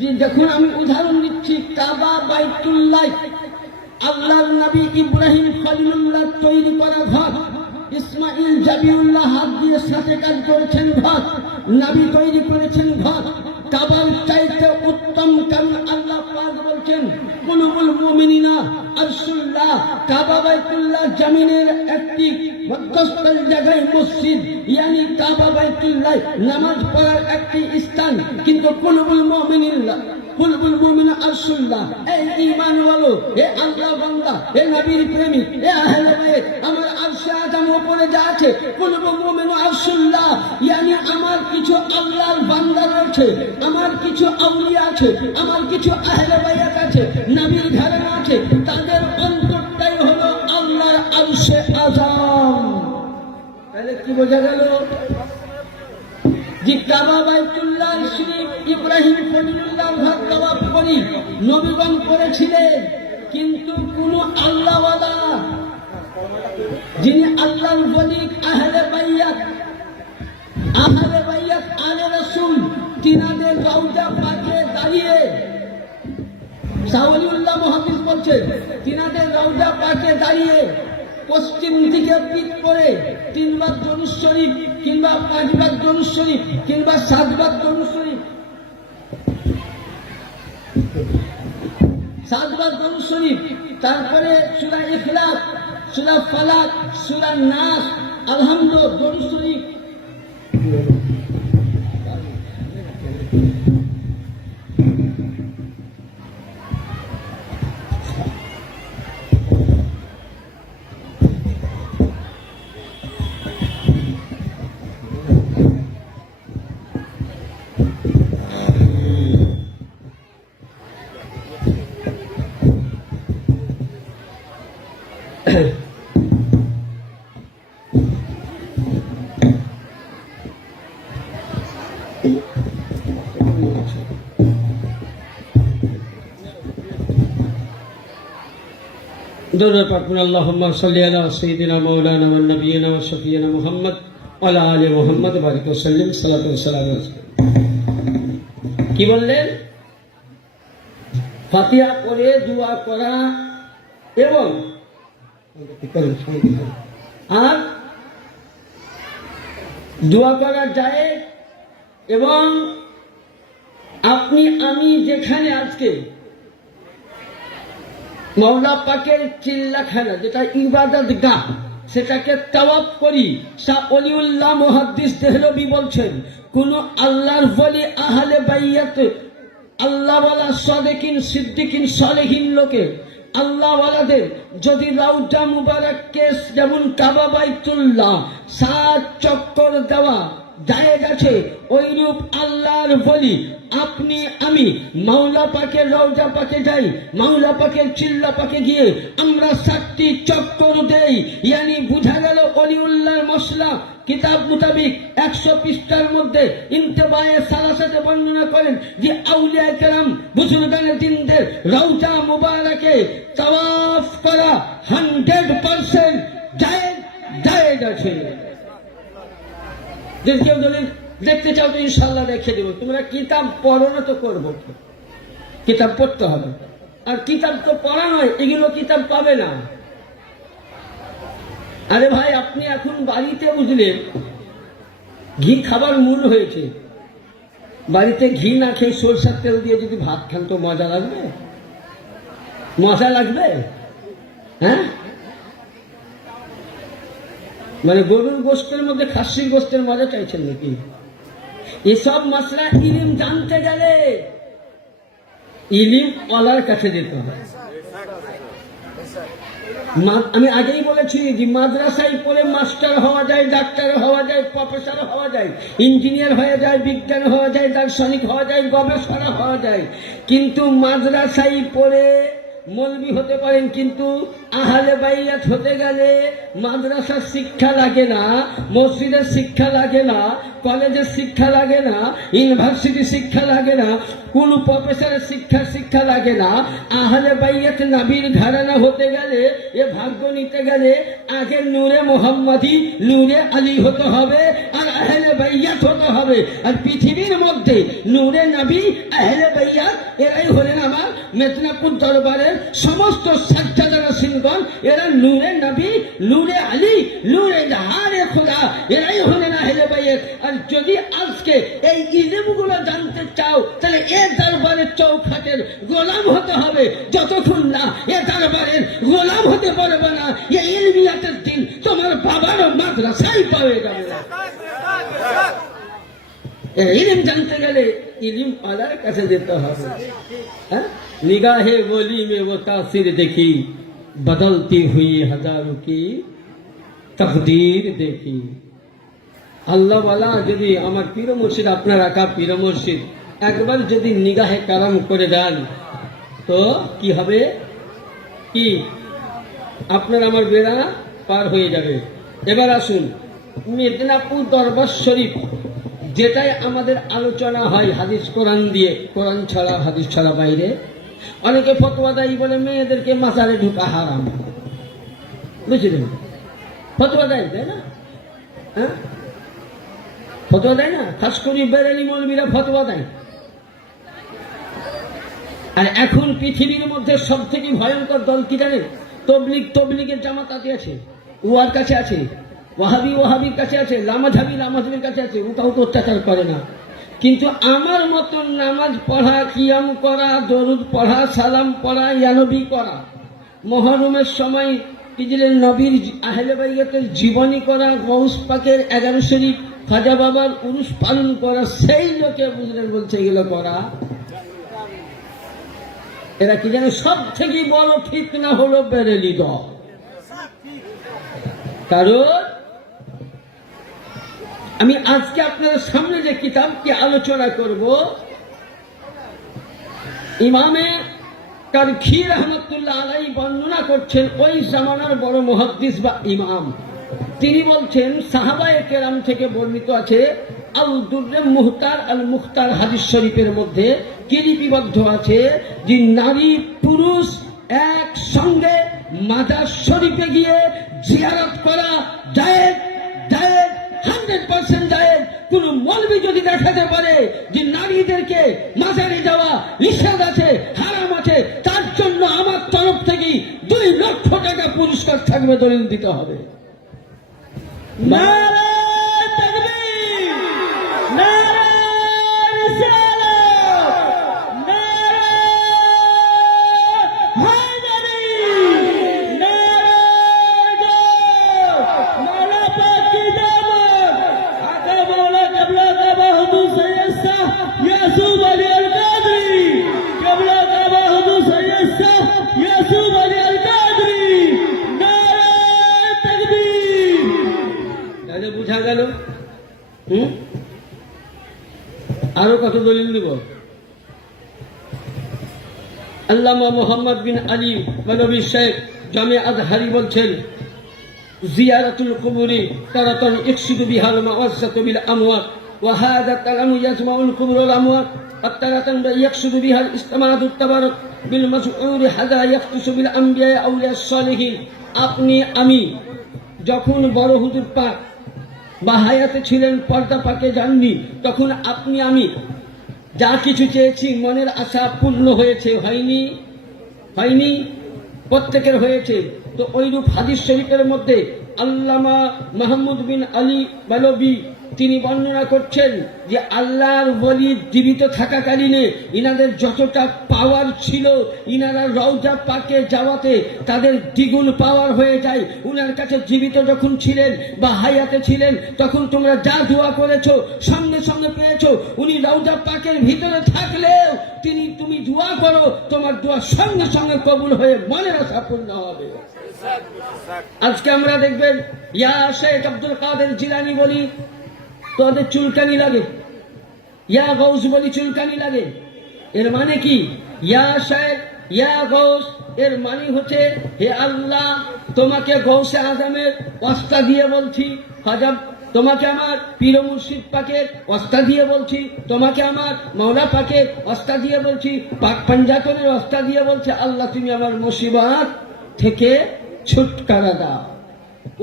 যে দেখুন আমি উদাহরণ দিচ্ছি, কাবা বাইতুল্লাহ আল্লাহর নবী ইব্রাহিম খলিলুল্লাহ তৈরি করা ঘর, ইসমাইল জাবিউল্লাহ হাত দিয়ে সাথে কাজ করেছেন ঘর, নবী তৈরি করেছেন ঘর। কাবার চাইতে উত্তম, কারণ আল্লাহ পাক বলছেন কুলুবুল মুমিনিনা আরশুল্লাহ। কাবা বাইতুল্লাহ জমিনের একটি মধ্যস্থল জায়গায় মসজিদ, ইয়ানি কাবা বাইতুল্লাহ নামাজ পড়ার একটি স্থান, কিন্তু কুলুবুল মুমিনিনা কুলুবুল মুমিনা আরশুল্লাহ। এই ঈমান বলো, হে আল্লাহ বান্দা, হে নবীর প্রেমিক, হে আহলে বাইত, আমার আরশে আযম উপরে যা আছে কুলুবুল মুমিনা আরশুল্লাহ, ইয়ানি আমার কিছু আল্লাহর বান্দা রয়েছে, আমার কিছু আউলিয়া আছে, আমার কিছু আহলে বাইত আছে, নবীর ঘরানা আছে, তাদের অন্তরটাই হলো আল্লাহর আরশে আযম। তাহলে কি বোঝা গেল? যে কাবা বাইতুল্লাহ শরীফ ইব্রাহিম খলিলুল্লাহর ঘর তাওয়াফ করি নবীগণ করেছিলেন, কিন্তু কোন আল্লাহওয়ালা যিনি আল্লাহর ওলি আহলে বাইত আলে রাসূল, তিনাদের রওজা পাকে দাঁড়িয়ে, শাহ ওলিউল্লাহ মুহাদ্দিস বলছেন, তিনাদের রওজা পাকে দাঁড়িয়ে পশ্চিম দিকে পিঠ করে 3 বার দরুদ শরীফ কিংবা 5 বার দরুদ শরীফ কিংবা 7 বার দরুদ শরীফ, 7 বার দরুদ শরীফ, তারপরে সূরা ইখলাস, সূরা ফালাক, সূরা নাস, আলহামদুলিল্লাহ দরুদ শরীফ। দরুদ পাক পড়ুন। আল্লাহুম্মা সাল্লি আলা সাইয়্যিদিনা মাওলানা ওয়া নাবিয়িনা ওয়া শাফিয়িনা মুহাম্মদ ওয়া আলা আলি মুহাম্মদ ওয়া বারিক ওয়া সাল্লিম। সালাতু ওয়া সালাম। কি বললেন? ফাতিহা করে দোয়া করা এবং আর দোয়া করা যায়, এবং আপনি আমি যেখানে আজকে মাওলা পাকের চিল্লাখানা যেটা ইবাদত গাহ, সেটাকে তাওয়াফ করি। শাহ ওলিউল্লাহ মুহাদ্দিস দেহলভী বলছেন, কোন আল্লাহর ওলি আহলে বাইত আল্লাহওয়ালা সাদেকিন সিদ্দিকিন সালেহিন লোকে আল্লাহওয়ালাদের যদি রওজা মুবারককে যেমন কাবা বাইতুল্লাহ 7 চক্কর দেওয়া জায়েজ আছে, ওইরূপ আল্লাহর ওলি আপনি আমি মাওলা পাকের রওজা পাকে যাই, মাওলা পাকের চিল্লা পাকে গিয়ে আমরা 7টি চক্কর দেই। ইয়ানি বুঝা গেল ওলিউল্লাহর মশলা কিতাব মোতাবিক 100 পৃষ্ঠার মধ্যে ইন্তেবায়ে সালাসাতে বর্ণনা করেন যে আউলিয়া কেরাম বুজুর্গানে দিনদের রওজা মুবারকে তাওয়াফ করা 100% জায়েজ আছে। যদি কেউ যদি দেখতে চাও তো ইনশাল্লাহ রেখে দেবো। তোমরা কিতাব পড়ো না তো করবো, কিতাব পড়তে হবে। আর কিতাব তো পড়া নয়, এগুলো কিতাব পাবে না। আরে ভাই, আপনি এখন বাড়িতে বুঝলেন ঘি খাবার মূল হয়েছে, বাড়িতে ঘি না খেয়ে সরষের তেল দিয়ে যদি ভাত খান তো মজা লাগবে? মজা লাগবে? হ্যাঁ, মানে গরুর গোশতের মধ্যে খাসির গোশতের মজা চাইছেন নাকি? এসব মশলা ইলিম জানতে গেলে ইলিম ওয়ালার কাছে যেতে হবে। আমি আগেই বলেছি যে মাদ্রাসায় পড়ে মাস্টার হওয়া যায়, ডাক্তার হওয়া যায়, প্রফেসর হওয়া যায়, ইঞ্জিনিয়ার হয়ে যায়, বিজ্ঞান হওয়া যায়, দার্শনিক হওয়া যায়, গবেষণা হওয়া যায়। কিন্তু মাদ্রাসায় পড়ে মৌলবি হতে পারেন, কিন্তু আহলে বাইয়াত হতে গেলে মাদ্রাসার শিক্ষা লাগে না, মসজিদের শিক্ষা লাগে না, কলেজের শিক্ষা লাগে না, ইউনিভার্সিটি শিক্ষা লাগে না, কোন প্রফেসরের শিক্ষা লাগে না। আহলে বাইয়াত নবীর ঘরানা হতে গেলে, এ ভাগ্য নিতে গেলে আগে নূরে মোহাম্মদী, নূরে আলী হতে হবে, আর আহলে বাইয়াত হতে হবে। আর পৃথিবীর মধ্যে নূরে নবী, আহলে বাইয়াত এরাই হলেন আমার মেদিনীপুর দরবারের সমস্ত সাজ্জাদারা সিনগণ। এরা নূরে নবী, নূরে আলী, নূরে জাহারে খোদা, এরাই হলেন আহলে বাইত। আর যদি আজকে এই ইলমগুলো জানতে চাও, তাহলে এ দরবারের চৌখাটের গোলাম হতে হবে। যতক্ষণ না এ দরবারের গোলাম হতে পারবে না, এই ইলমিয়াতের দিন তোমার বাবার মাদ্রাসায় পাওয়া যাবে না। ইলম জানতে গেলে ইলম আলার কাছে যেতে হবে। निगाहे बोली में वो तासीर देखी, बदलती हुई हजारों की तकदीर देखी। আল্লাহ ওয়ালা যদি আমার পীর মুর্শিদ, আপনার রাখা পীর মুর্শিদ একবার যদি নিগাহে কারাম করে দেন, তো কি হবে? কি আপনার আমার বেড়া পার হয়ে যাবে। এবার আসুন মেদিনীপুর দরবার শরীফ, যেটাই আমাদের আলোচনা হয় হাদিস কোরআন দিয়ে, কোরআন ছাড়া হাদিস ছাড়া বাইরে। অনেকে ফতোয়া দেয়, বলে মেয়েদেরকে মাজারে ঢোকা হারাম, বুঝলেন? ফতোয়া দেয়, তাই না? হ্যাঁ, ফতোয়া দেয় না? খাস করে বেরেলি মৌলবীরা ফতোয়া দেয়। আর এখন পৃথিবীর মধ্যে সব থেকে ভয়ঙ্কর দল কি জানেন? তবলিগের জামাতাতে আছে, উয়ার কাছে আছে, ওয়াহাবির কাছে আছে, লামাঝাবির কাছে আছে। ও কাউকে অত্যাচার করে না, কিন্তু আমার মতন নামাজ পড়া, কিয়াম করা, দরুদ পড়া, সালাম পড়া, ইয়ানবী করা, মহরমের সময় ইজলের নবীর আহলে বাইয়াতের জীবনী করা, গৌস পাকের 11 শরীফ, খাজা বাবার উরুস পালন করা, সেই লোকে বুঝলেন বলছে এগুলো করা। এরা কি জানে? সব থেকে বড় ফিতনা হলো বেরেলি দল। কারণ আমি আজকে আপনাদের সামনে যে কিতাবকে আলোচনা করব, ইমামে কারখি রহমতুল্লাহ আলাইহি বর্ণনা করছেন, ওই জামানার বড় মুহাদ্দিস বা ইমাম। তিনি বলছেন, সাহাবায়ে কেরাম থেকে বর্ণিত আছে, আল দুররে মুহতার আল মুখতার হাদিস শরীফের মধ্যে কি লিপিবদ্ধ আছে যে নারী পুরুষ একসঙ্গে মাজার শরীফে গিয়ে জিয়ারত করা জায়েজ, 100% জায়েজ। কোন মৌলবি যদি দেখাতে পারে যে নারীদেরকে মাজারে যাওয়া নিষেধ আছে, হারাম আছে, তার জন্য আমার তরফ থেকে 2 লক্ষ টাকা পুরস্কার থাকবে, দলিল দিতে হবে। নারে তাকবীর, নারে রিসালাত, নারে হায়দারি, নারে মাওলা পাক কি দামত, আকা মাওলা কাবলা কাবা হুজুর সৈয়দ শাহ ইয়াসুফ আলী আল কাদরি, কাবলা কাবা হুজুর সৈয়দ শাহ ইয়াসুফ আলী আল কাদরি, নারে তাকবীর। তাহলে বুঝা গেল। আরো কত দলিল দেব? আল্লামা মোহাম্মদ বিন আলী মানবী শেখ জামে আজহারি বলছেন, জিয়ারাতুল কুবুরি তারাতান ইকসিদু বিহাল মাওয়াজ্জাতু বিল আমওয়াত ওয়া হাযা কালামু ইয়াজমাউল কুবুরুল আমওয়াত আত্তারাতান ইয়াকসিদু বিহাল ইসতিমাদুত তাবারুক বিল মাসউরি হাযা ইয়াখতুসু বিল আমবিয়া আউলিয়াস সালিহিন। আপনি আমি যখন বড় হুজুর পাক বা হায়াতে ছিলেন, পর্দা পাকে যাননি, তখন আপনি আমি যা কিছু চেয়েছি, মনের আশা পূর্ণ হয়েছে, হয়নি? প্রত্যেকের হয়েছে। তো ওইরূপ হাদিস শরীফের মধ্যে আল্লামা মাহমুদ বিন আলী বালবি তিনি বর্ণনা করছেন যে আল্লাহর ওলি জীবিত থাকাকালীনে ইনাদের যতটা পাওয়ার ছিল, ইনারা রওজা পাকে যাওয়াতে তাদের দ্বিগুণ পাওয়ার হয়ে যায়। উনার কাছে জীবিত যখন ছিলেন বা হায়াতে ছিলেন, তখন তোমরা যা দোয়া করেছো সঙ্গে সঙ্গে পেয়েছো। উনি রওজা পাকের ভিতরে থাকলেও তুমি দোয়া করো, তোমার দোয়া সঙ্গে সঙ্গে কবুল হয়ে মনের আশা পূর্ণ হবে। আজকে আমরা দেখবেন ইয়া শেখ আব্দুল কাদের জিলানী বলি তোদের চুলকানি লাগে, ইয়া গৌস বলি চুলকানি লাগে। এর মানে কি? ইয়া শেখ ইয়া গৌস এর মানে হচ্ছে হে আল্লাহ তোমাকে গৌসে আজমের ওয়াস্তা দিয়ে বলছি, হযরত তোমাকে আমার পীর মুর্শিদ পাকের ওয়াস্তা দিয়ে বলছি, তোমাকে আমার মাওলা পাকের ওয়াস্তা দিয়ে বলছি, পাক পাঞ্জাতনের ওয়াস্তা দিয়ে বলছে, আল্লাহ তুমি আমার মুসিবত থেকে ছুটকারা দাও।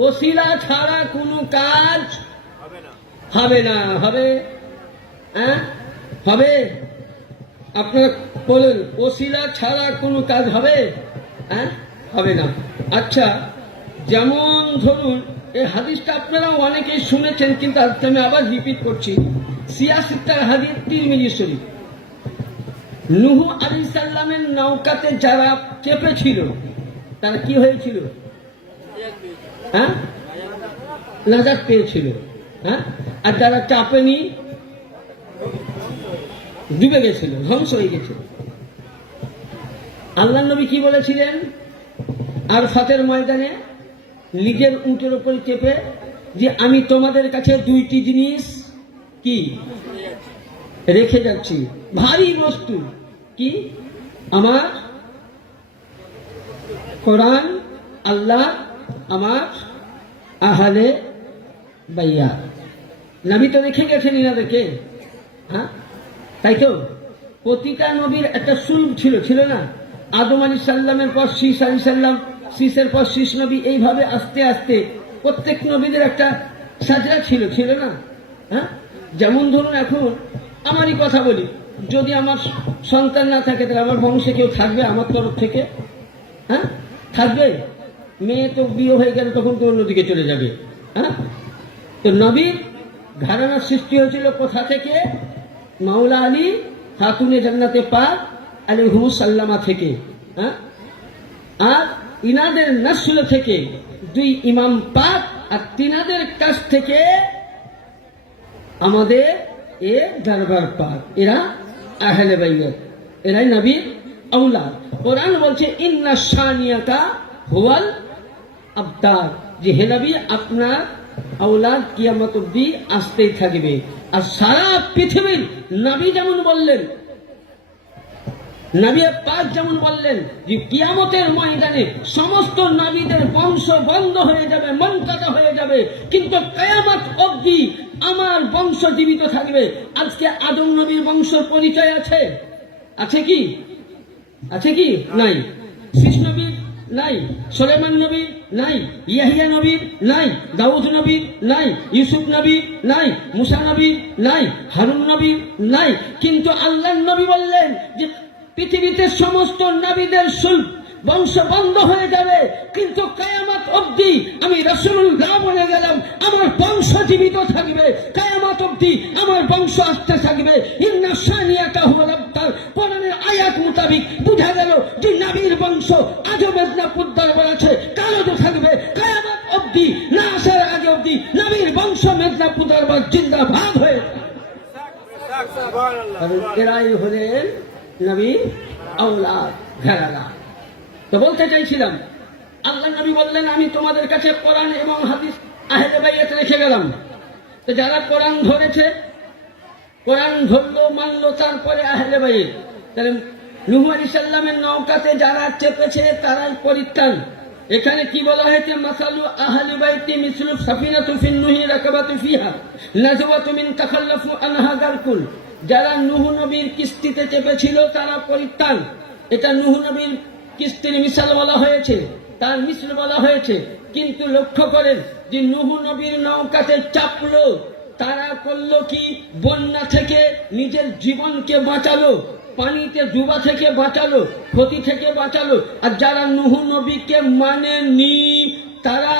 ওসিলা ছাড়া কোনো কাজ হবে না। হবে? হ্যাঁ হবে? আপনারা বলেন ওসিলা ছাড়া কোনো কাজ হবে? হ্যাঁ হবে না। আচ্ছা, যেমন ধরুন এই হাদিসটা আপনারা অনেকেই শুনেছেন, কিন্তু আজকে আমি আবার রিপিট করছি। 86 হাদিস তিরমিজি শরীফ। নূহ আলাইহিস সালামের নৌকাতে যারা চেপেছিল তারা কি হয়েছিল? হ্যাঁ নাজাত পেয়েছিল। হ্যাঁ আর যারা চাপেনি ডুবে গেছিল, ধ্বংস হয়ে গেছিল। আল্লাহ নবী কি বলেছিলেন আরফাতের ময়দানে নিজের উটের উপরে চেপে, যে আমি তোমাদের কাছে দুইটি জিনিস কি রেখে যাচ্ছি, ভারী বস্তু। কি? আমার কোরআন, আল্লাহ, আমার আহলে বাইয়া। নবী তো রেখে গেছেন ইনাদেরকে। হ্যাঁ তাই তো? প্রতিটা নবীর একটা সুলভ ছিল না? আদম আলাইহিস সালামের পর শীস আলাইহিস সালাম, শীসের পর শীস নবী, এইভাবে আস্তে আস্তে প্রত্যেক নবীদের একটা সাজরা ছিল না? হ্যাঁ যেমন ধরুন এখন আমারই কথা বলি, যদি আমার সন্তান না থাকে তাহলে আমার বংশে কেউ থাকবে আমার তরফ থেকে? হ্যাঁ থাকবে? মেয়ে তো বিয়ে হয়ে গেলে তখন তো অন্যদিকে চলে যাবে। হ্যাঁ তো নবীর ঘরানার সৃষ্টি হয়েছিল কোথা থেকে? মাওলা আলী খাতুনে জান্নাতে পাক আলাইহিস সালামা থেকে। হ্যাঁ আর ইনাদের নসল থেকে দুই ইমাম পাক, আর তিনাদের কাছ থেকে আমাদের এ দরবার পাক, এরা আহলে বাইত, এরাই নবীর আওলাদ। কোরআন বলছে ইন্না শানিয়াকা হুয়াল আবতার, যে হে নবী আপনার আওলাদ কিয়ামত অবধি আসতেই থাকবে। আর সারা পৃথিবীর নবী যেমন বললেন, নবী পাক যেমন বললেন যে কিয়ামতের ময়দানে সমস্ত নবীদের বংশ বন্ধ হয়ে যাবে, মুনকাতা হয়ে যাবে, কিন্তু কিয়ামত অবধি আমার বংশ জীবিত থাকবে। আজকে আদম নবীর বংশের পরিচয় আছে? আছে কি? আছে কি? নাই। শীষ নবীর নাই, সুলাইমান নবীর নাই, ইয়াহিয়া নবীর নাই, দাউদ নবীর নাই, ইউসুফ নবীর নাই, মুসা নবীর নাই, হারুন নবীর নাই। কিন্তু আল্লাহর নবী বললেন যে পৃথিবীতে সমস্ত নবীদের বংশ বন্ধ হয়ে যাবে, কিন্তু কিয়ামত অবধি আমি রাসূলুল্লাহ বলে গেলাম আমার বংশ জীবিত থাকবে। কিয়ামত অবধি আমার বংশ আসতে থাকবে। ইন্না শানিয়াকা হুয়াল আবতার, কোরআনের আয়াত মোতাবেক বোঝা গেল যে নবীর বংশ আজও মেদিনীপুর দরবার আছে, কালও তো থাকবে। কিয়ামত অবধি না আসার আগে অবধি নবীর বংশ মেদিনীপুর দরবার জিন্দাবাদ হয়ে, এরাই হলেন নবীর আওলাদ ঘরানা। তো বলতে চাইছিলাম আল্লাহ নবী বললেন আমি তোমাদের কাছে কোরআন এবং হাদিস আহলে বাইত রেখে গেলাম। তো যারা কোরআন ধরেছে, কোরআন ধরলো মানলো, তারপরে আহলে বাইত। তাহলে নূহ আলাইহিস সালামের নৌকাতে যারা চেপেছে তারাই পরিত্রাণ। এখানে কি বলা হয়েছে? মাসালু আহলি বাইতি মিসলু সাফিনাতু ফিন নূহি রাকাবাতু ফিহা নাজওয়াতু মিন তাখাল্লাফু আনহা গারকুল। যারা নূহ নবীর কিস্তিতে চেপেছিল তারা পরিত্রাণ। এটা নূহ নবীর কিস্তির মিসাল বলা হয়েছে, তার মিসল বলা হয়েছে। কিন্তু লক্ষ্য করেন যে নূহ নবীর নৌকাতে চাপলো, তারা করলো কি? বন্যা থেকে নিজের জীবনকে বাঁচালো, পানিতে ডুবা থেকে বাঁচালো, ক্ষতি থেকে বাঁচালো। আর যারা নূহ নবীকে মানেনি তারা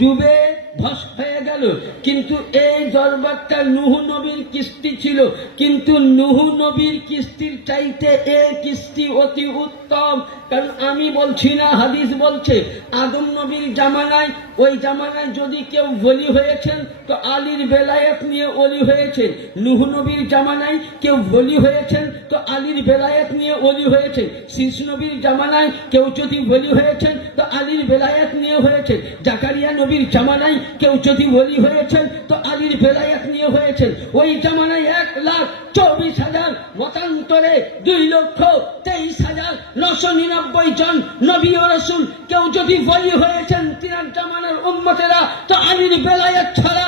ডুবে ভস্ম হয়ে গেল। কিন্তু এই দরবারটা নূহ নবীর কিস্তি ছিল, কিন্তু নূহ নবীর কিস্তির চাইতে এই কিস্তি অতি উত্তম। কারণ আমি বলছি না, হাদিস বলছে আদম নবীর জামানায়, ওই জামানায় যদি কেউ ওলি হয়েছেন তো আলীর বেলায়েত নিয়ে ওলি হয়েছেন। নূহ নবীর জামানায় কেউ ওলি হয়েছেন তো আলীর বেলায়েত নিয়ে ওলি হয়েছেন। শীষ নবীর জামানায় কেউ যদি ওলি হয়েছেন তো আলীর বেলায়েত নিয়ে হয়েছেন। জাকারিয়া নবীর জামানায় কেউ যদি ওলি হয়েছেন তো আলীর বেলায়েত নিয়ে হয়েছেন। ওই জামানায় 1,24,000, মতান্তরে 2,23,999 জন নবী ও রাসূল কেউ যদি ওলি হয়েছেন তিনার জামানার উম্মতেরা, তো আলীর বেলায়েত ছাড়া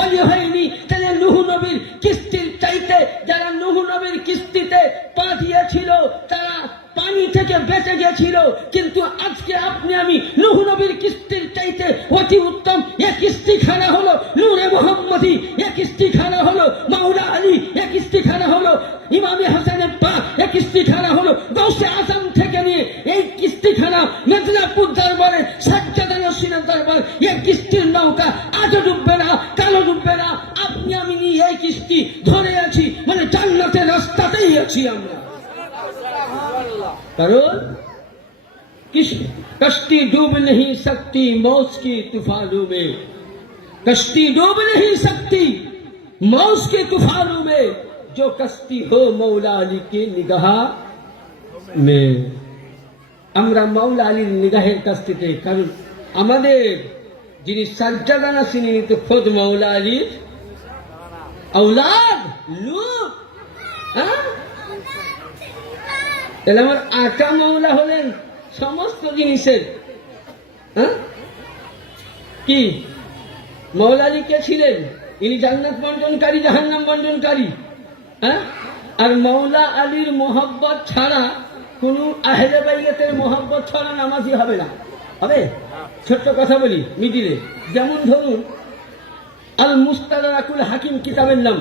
ওলি হয়নি। তাহলে নূহ নবীর কিস্তির চাইতে, যারা নূহ নবীর কিস্তিতে পা দিয়েছিল তারা পানি থেকে বেঁচে গেছিল, কিন্তু আজকে আপনি আমি নূহ নবীর কিস্তির চাইতে অতি উত্তম এ কিস্তিখানা হলো নূরে মুহাম্মদী, এ কিস্তিখানা হলো মাওলা আলী, এ কিস্তিখানা হলো ইমামে হাসানের পা, এ কিস্তিখানা হলো গৌসে আজম থেকে নিয়ে এই কিস্তিখানা মেদিনীপুর দরবারে সাজ্জাদা নসিনের দরবার। এই কিস্তির নৌকা আজও ডুববে না, কালো ডুববে না। আপনি আমি নিয়ে এই কিস্তি ধরে আছি, মানে জান্নাতের রাস্তাতেই আছি আমরা। কারণ कश्ती डूब नहीं सकती मौज की तूफानों में, कश्ती डूब नहीं सकती मौज के तूफानों में, जो कश्ती हो मौला अली की निगाह में। আমরা মাওলা আলীর নিগাহের কাস্তিতে, কারণ আমাদের যিনি সাজ্জাদা নাসিনী তো খোদ মাওলা আলীর औलाद लोग। তাহলে আমার আকা মাওলা হলেন সমস্ত জিনিসের। কি মাওলা আলী কে ছিলেন? ইনি জান্নাত বন্টনকারী, জাহান্নাম বন্টনকারী। আর মাওলা আলীর মোহাব্বত ছাড়া, কোন আহলে বাইতের মোহাব্বত ছাড়া নামাজি হবে না। হবে? ছোট্ট কথা বলি মিডিলে, যেমন ধরুন আল মুস্তাদরাকুল হাকিম কিতাবের নাম,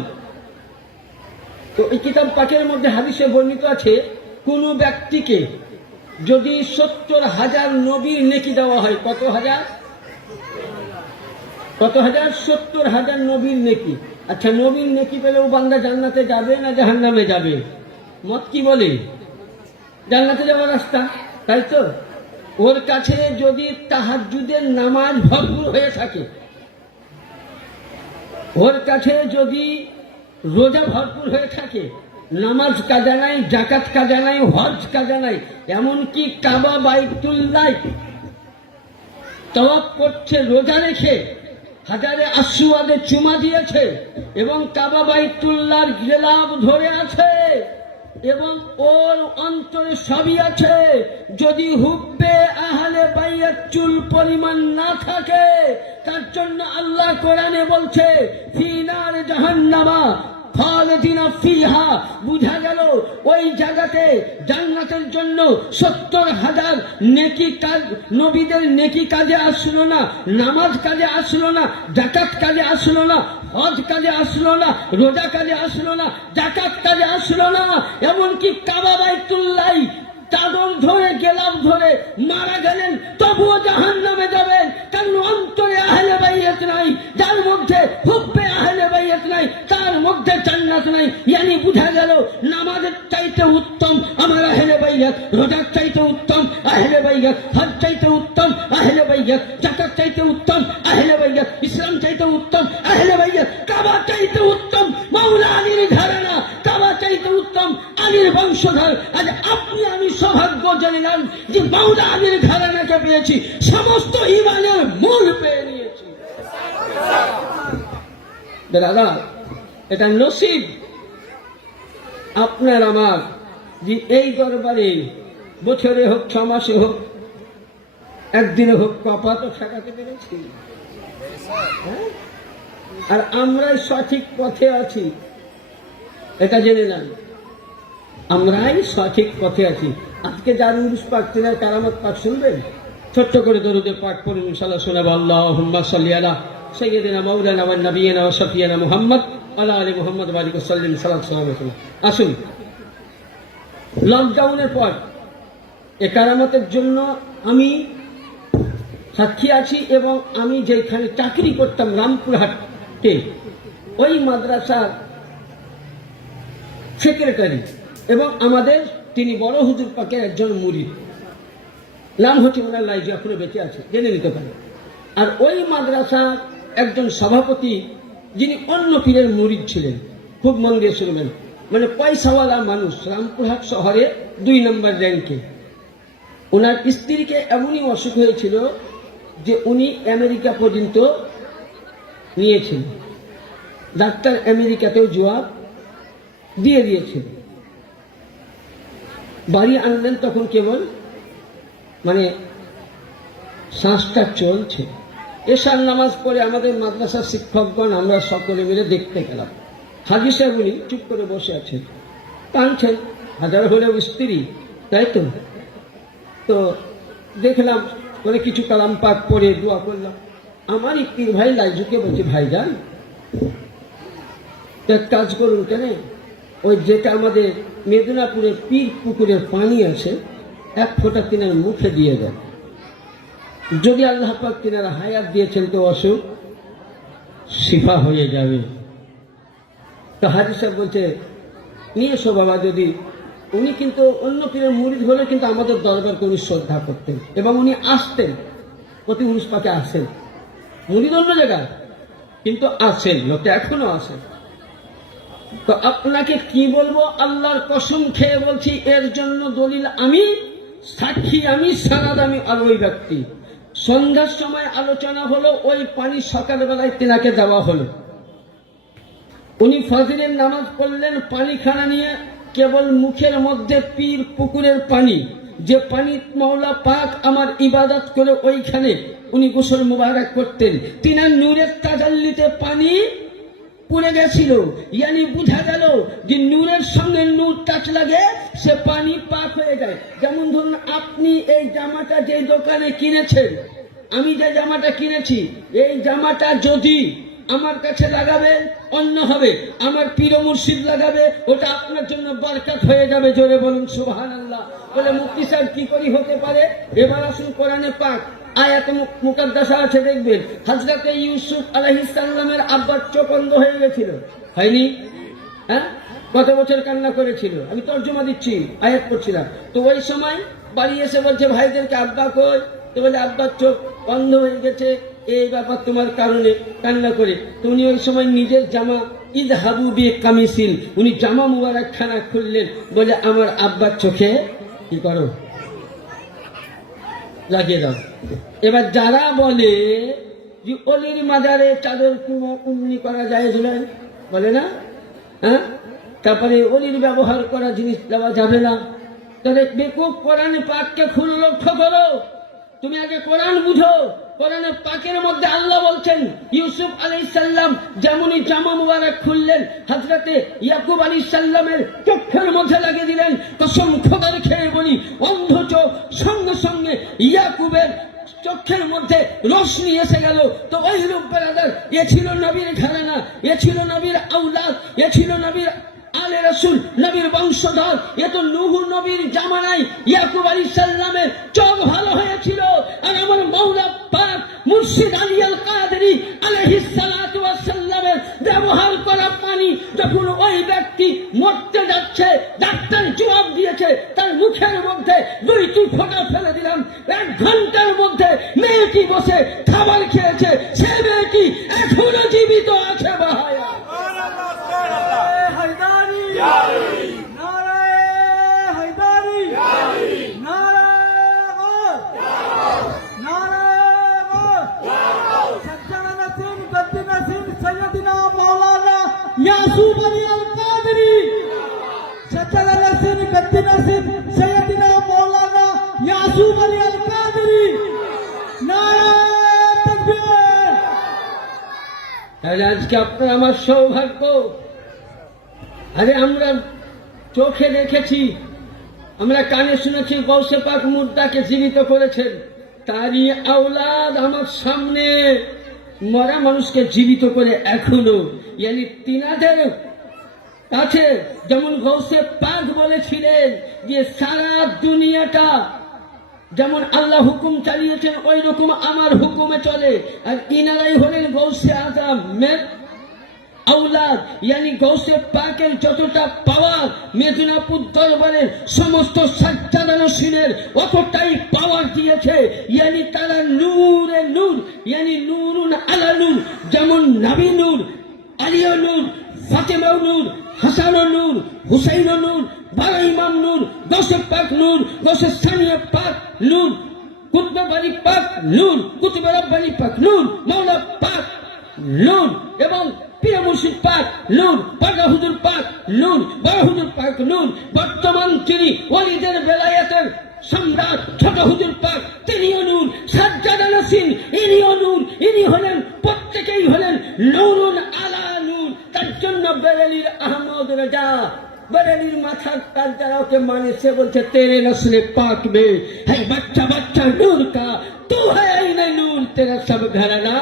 তো এই কিতাব পাকের মধ্যে হাদিসে বর্ণিত আছে কোন ব্যক্তিকে যদি 70,000 নবীর নেকি দেওয়া হয়, কত হাজার? 70,000 নবীর নেকি। আচ্ছা, নবীর নেকি পেলেও বান্দা জান্নাতে যাবে না জাহান্নামে যাবে? মত কি বলে? জান্নাতে যাওয়ার রাস্তা, তাই তো? ওর কাছে যদি তাহাজ্জুদের নামাজ ভরপুর হয়ে থাকে, ওর কাছে যদি রোজা ভরপুর হয়ে থাকে, নামাজ কাজা নাই, জাকাত কাজা নাই, হজ কাজা নাই, এমনকি কাবা বাইতুল্লাহ তওয়াফ করছে রোজা রেখে, হাজারে আসওয়াদে চুমা দিয়েছে এবং কাবা বাইতুল্লাহর গিলাফ ধরে আছে এবং ওর অন্তরে সবই আছে, যদি হুব্বে আহলে বাইত চুল পরিমাণ না থাকে, তার জন্য আল্লাহ কোরআনে বলছে ফি নার জাহান্নামা খালিদিনা ফিহা। বুঝা গেল ওই জায়গাতে জান্নাতের জন্য 70,000 নেকি কাজ, নবীদের নেকি কাজে আসলো না, নামাজ কাজে আসলো না, জাকাত কাজে আসলো না, হজ কাজে আসলো না, রোজা কাজে আসলো না, জাকাত কাজে আসলো না, এমনকি কাবা বাইতুল্লাহ চাদর ধরে গেলাম ধরে মারা গেলেন, তবুও জাহান্নামে যাবেন। কারণ অন্তরে আহলে বাইত নাই, যার মধ্যে হুব্বে আহলে বাইত নাই, তার মধ্যে জান্নাত নাই। ইয়ানি বুঝা গেল নামাজের চাইতে উত্তম আমার আহলে বাইত, রোজার চাইতে উত্তম আহলে বাইত, হজ চাইতে উত্তম আহলে বাইত, জাকাত চাইতে উত্তম আহলে বাইত, ইসলাম চাইতে উত্তম আহলে বাইত, কাবা চাইতে উত্তম মাওলা আলীর ঘরানা, কাবা চাইতে উত্তম আলীর বংশধর। আজ আপনি আমি সৌভাগ্য জানিলাম যে মাওলা আলীর ঘরানাকে পেয়েছি, সমস্ত ঈমানের মূল পেয়ে নিয়েছি। দাদা, এটা নসিব আপনার আমার যে এই দরবারে বছরে হোক, 6 মাসে হোক, একদিনে হোক, কপা তো ঠেকাতে পেরেছি। আর আমরাই সঠিক পথে আছি, এটা জেনে নেন, আমরাই সঠিক পথে আছি। আজকে যার উরুস পাক তিনার কারামত পাক শুনবেন, ছোট্ট করে দরুদে পাক পড়ুন, ইনশাআল্লাহ শোনাবো। আল্লাহুম্মা সাল্লি আলা সাইয়্যিদিনা মাওলানা ওয়া নাবিয়িনা ওয়া শাফিয়ানা মুহাম্মদ আলা আলি মুহাম্মদ ওয়া আলিহি ওয়াসাল্লাম সাল্লাল্লাহু আলাইহি ওয়াসাল্লাম। আসুন, লকডাউনের পর এ কারামতের জন্য আমি সাক্ষী আছি এবং আমি যেখানে চাকরি করতাম রামপুরহাটে, ওই মাদ্রাসার সেক্রেটারি এবং আমাদের তিনি বড় হুজুর পাকের একজন মুরিদ। নাম হচ্ছে ওনার লাইজি, এখনো বেঁচে আছে, জেনে নিতে পারে। আর ওই মাদ্রাসার একজন সভাপতি যিনি অন্য পীরের মুরিদ ছিলেন, খুব মন দিয়ে শুনবেন, মানে পয়সাওয়ালা মানুষ, রামপুরহাট শহরে 2 নম্বর র্যাঙ্কে। ওনার স্ত্রীকে এমনই অসুখ হয়েছিল যে উনি আমেরিকা পর্যন্ত নিয়েছেন, ডাক্তার আমেরিকাতেও জবাব দিয়ে দিয়েছিল। বাড়ি আনলেন তখন কেবল মানে শ্বাসটা চলছে। এশার নামাজ পড়ে আমাদের মাদ্রাসার শিক্ষকগণ আমরা সকলে মিলে দেখতে গেলাম। হাজি সাহেব উনি চুপ করে বসে আছেন, কাঁদছেন, হাজার হলেও স্ত্রী, তাই তো। তো দেখলাম মানে কিছু কালাম পাক পড়ে দোয়া করলাম। আমারই পীর ভাই লাইজুকে বলছি, ভাইজান এক কাজ করুন, কেন ওই যেটা আমাদের মেদিনীপুরের পীর পুকুরের পানি আছে, 1 ফোঁটা তিনার মুখে দিয়ে দেন, যদি আল্লাহ পাক তিনারা হায়াত দিয়েছেন তো অসুখ শিফা হয়ে যাবে। তো হাজি সাহেব বলছে, নিয়ে এসো বাবা। যদি উনি কিন্তু অন্য পীরের মুরিদ হলে কিন্তু আমাদের দরবারকে উনি শ্রদ্ধা করতেন এবং উনি আসতেন, প্রতি 19 পাকে আসেন। মুরিদ অন্য জায়গায়, কিন্তু আসেন, লোকটা এখনো আসেন। তো আপনাকে কি বলবো, আল্লাহর কসম খেয়ে বলছি, এর জন্য দলিল আমি, সাক্ষী আমি, সারাদ আমি। আর ওই ব্যক্তি সন্ধ্যার সময় আলোচনা হলো, ওই পানি সকালবেলায় তেনাকে দেওয়া হলো। উনি ফজরের নামাজ পড়লেন, পানিখানা নিয়ে কেবল মুখের মধ্যে পীর পুকুরের পানি, যে পানি মওলা পাক আমার ইবাদত করে ওইখানে উনি গোসল মুবারক করতেন, তিনার নূরের তাজাল্লিতে পানি পড়ে গেছিল। ইয়ানি বুঝা গেল যে নূরের সঙ্গে নূর টাচ লাগে, সে পানি পাক হয়ে যায়। যেমন ধরুন আপনি এই জামাটা যে দোকানে কিনেছেন, আমি যে জামাটা কিনেছি, এই জামাটা যদি আমার কাছে লাগাবেন অন্য হবে, আমার পীর মুর্শিদ লাগাবে, ওটা আপনার জন্য বরকত হয়ে যাবে। জোরে বলুন সুবহানাল্লাহ। বলে মুফতি সাহেব কি করি হতে পারে? এবার আসুন কোরআনে পাক, আয়াত মুকাদ্দাসা আছে, দেখবেন হযরতে ইউসুফ আলাইহিস সালামের আব্বার চোখ অন্ধ হয়ে গেছিল, হয়নি? হ্যাঁ, কত বছর কান্না করেছিল? আমি তর্জমা দিচ্ছি, আয়াত পড়ছিলাম। তো ওই সময় বাড়ি এসে বলছে ভাইদেরকে, আব্বা কই? তো বলে আব্বার চোখ অন্ধ হয়ে গেছে, এই ব্যাপার তোমার কারণে কান্না করে। তো উনি ওই সময় নিজের জামা ইযহাবু বিকামিসিন, উনি জামা মুবারক খানা খুললেন, বলে আমার আব্বার চোখে কি করো, লাগিয়ে দাও। এবার যারা বলে যে অলির মাজারে চাদর উন্নি করা যায়, বলে না, হ্যাঁ, তারপরে অলির ব্যবহার করা জিনিস দেওয়া যাবে না, তাহলে বেকুব কোরআনে পাককে খুলে লক্ষ্য করো। তুমি আগে কোরআন বুঝো। কোরআনে পাকের মধ্যে আল্লাহ বলছেন, ইউসুফ আলাইহিস সালাম যেমনই জামা মুবারক খুললেন, হযরতে ইয়াকুব আলাইহিস সালামের চোখের মধ্যে লাগিয়ে দিলেন। কসম খোদার খেয়ে বলি, অন্ধ চোখ সঙ্গে সঙ্গে ইয়াকুবের চোখের মধ্যে রোশনি এসে গেল। তো ওই রূপ বেরাদার, এ ছিল নবীর ঘরানা, এ ছিল নবীর আওলাদ, এ ছিল নবীর আলে রাসূল, নবীর বংশধর। এ তো নূহ নবীর জামানায় ইয়াকুব আলাইহিস সালামের চোখ ভালো হয়েছিল। আর আমার মাওলা পাক মুর্শিদ আলী আল কাদেরী আলাইহিস সালাতু ওয়াস সালামের ব্যবহার করা পানি যখন ওই ব্যক্তি মরতে যাচ্ছে, ডাক্তার জবাব দিয়েছে, তার মুখের মধ্যে 2টি ফোঁটা ফেলে দিলাম। 1 ঘন্টার মধ্যে মেয়েটি বসে খাবার খেয়েছে, সে মেয়েটি এখনো জীবিত আছে। বাহায়া यासूब अली अल कादरी, सच्चल नसीर गद्दी नसीर सैयदना मौलाना यासूब अली अल कादरी, नारा तकबीर। তাহলে আজকে আপনার আমার সৌভাগ্য, আরে আমরা চোখে দেখেছি, আমরা কানে শুনেছি গৌসে পাক মুর্দাকে জীবিত করেছেন, তারই আওলাদ আমার সামনে মরা মানুষকে জীবিত করে এখনো, ইয়ানি তিনাদের কাছে যেমন গৌসে পাক বলেছিলেন যে সারা দুনিয়াটা যেমন আল্লাহ হুকুম চালিয়েছেন ওই রকম আমার হুকুমে চলে। আর ইনারাই হলেন গৌসে আজম আওলাদ, ইয়ানি গৌসে পাকের যতটা পাওয়ার মেদিনীপুর দরবারের সমস্ত সাজ্জাদানশীনের অতটাই পাওয়ার পাঠিয়েছে, ইয়ানি তারা নূরে নূর, ইয়ানি নূরুন আলা নূর, যেমন নবী নূর, আলিও নূর, ফাতেমা নূর, হাসান নূর, হুসাইন নূর, 12 ইমাম নূর, 10 পাক নূর, 10 স্থানীয় পাক নূর, কুতুবে বাড়ি পাক নূর, কুতুবে রব্বানি পাক নূর, মাওলা পাক নূর, এবং পীর মুর্শিদ পাক নূর, পাগা হুজুর পাক নূর, বড় হুজুর পাক নূর, বর্তমান তিনি ওলিদের বেলায়েতের সম্রাট ছোট হুজুর পাক তিনিও নূর, সাজ্জাদা নাসির ইনিও নূর, ইনি হলেন প্রত্যেকেই হলেন নূরুন আলা নূর। তার জন্য বেরেলির আহমদ রাজা, বেরেলির মাথার তার যারা ওকে মানে সে বলছে তেরে নসলে পাক মে है बच्चा बच्चा नूर का, तू है आईना नूर, तेरा सब घराना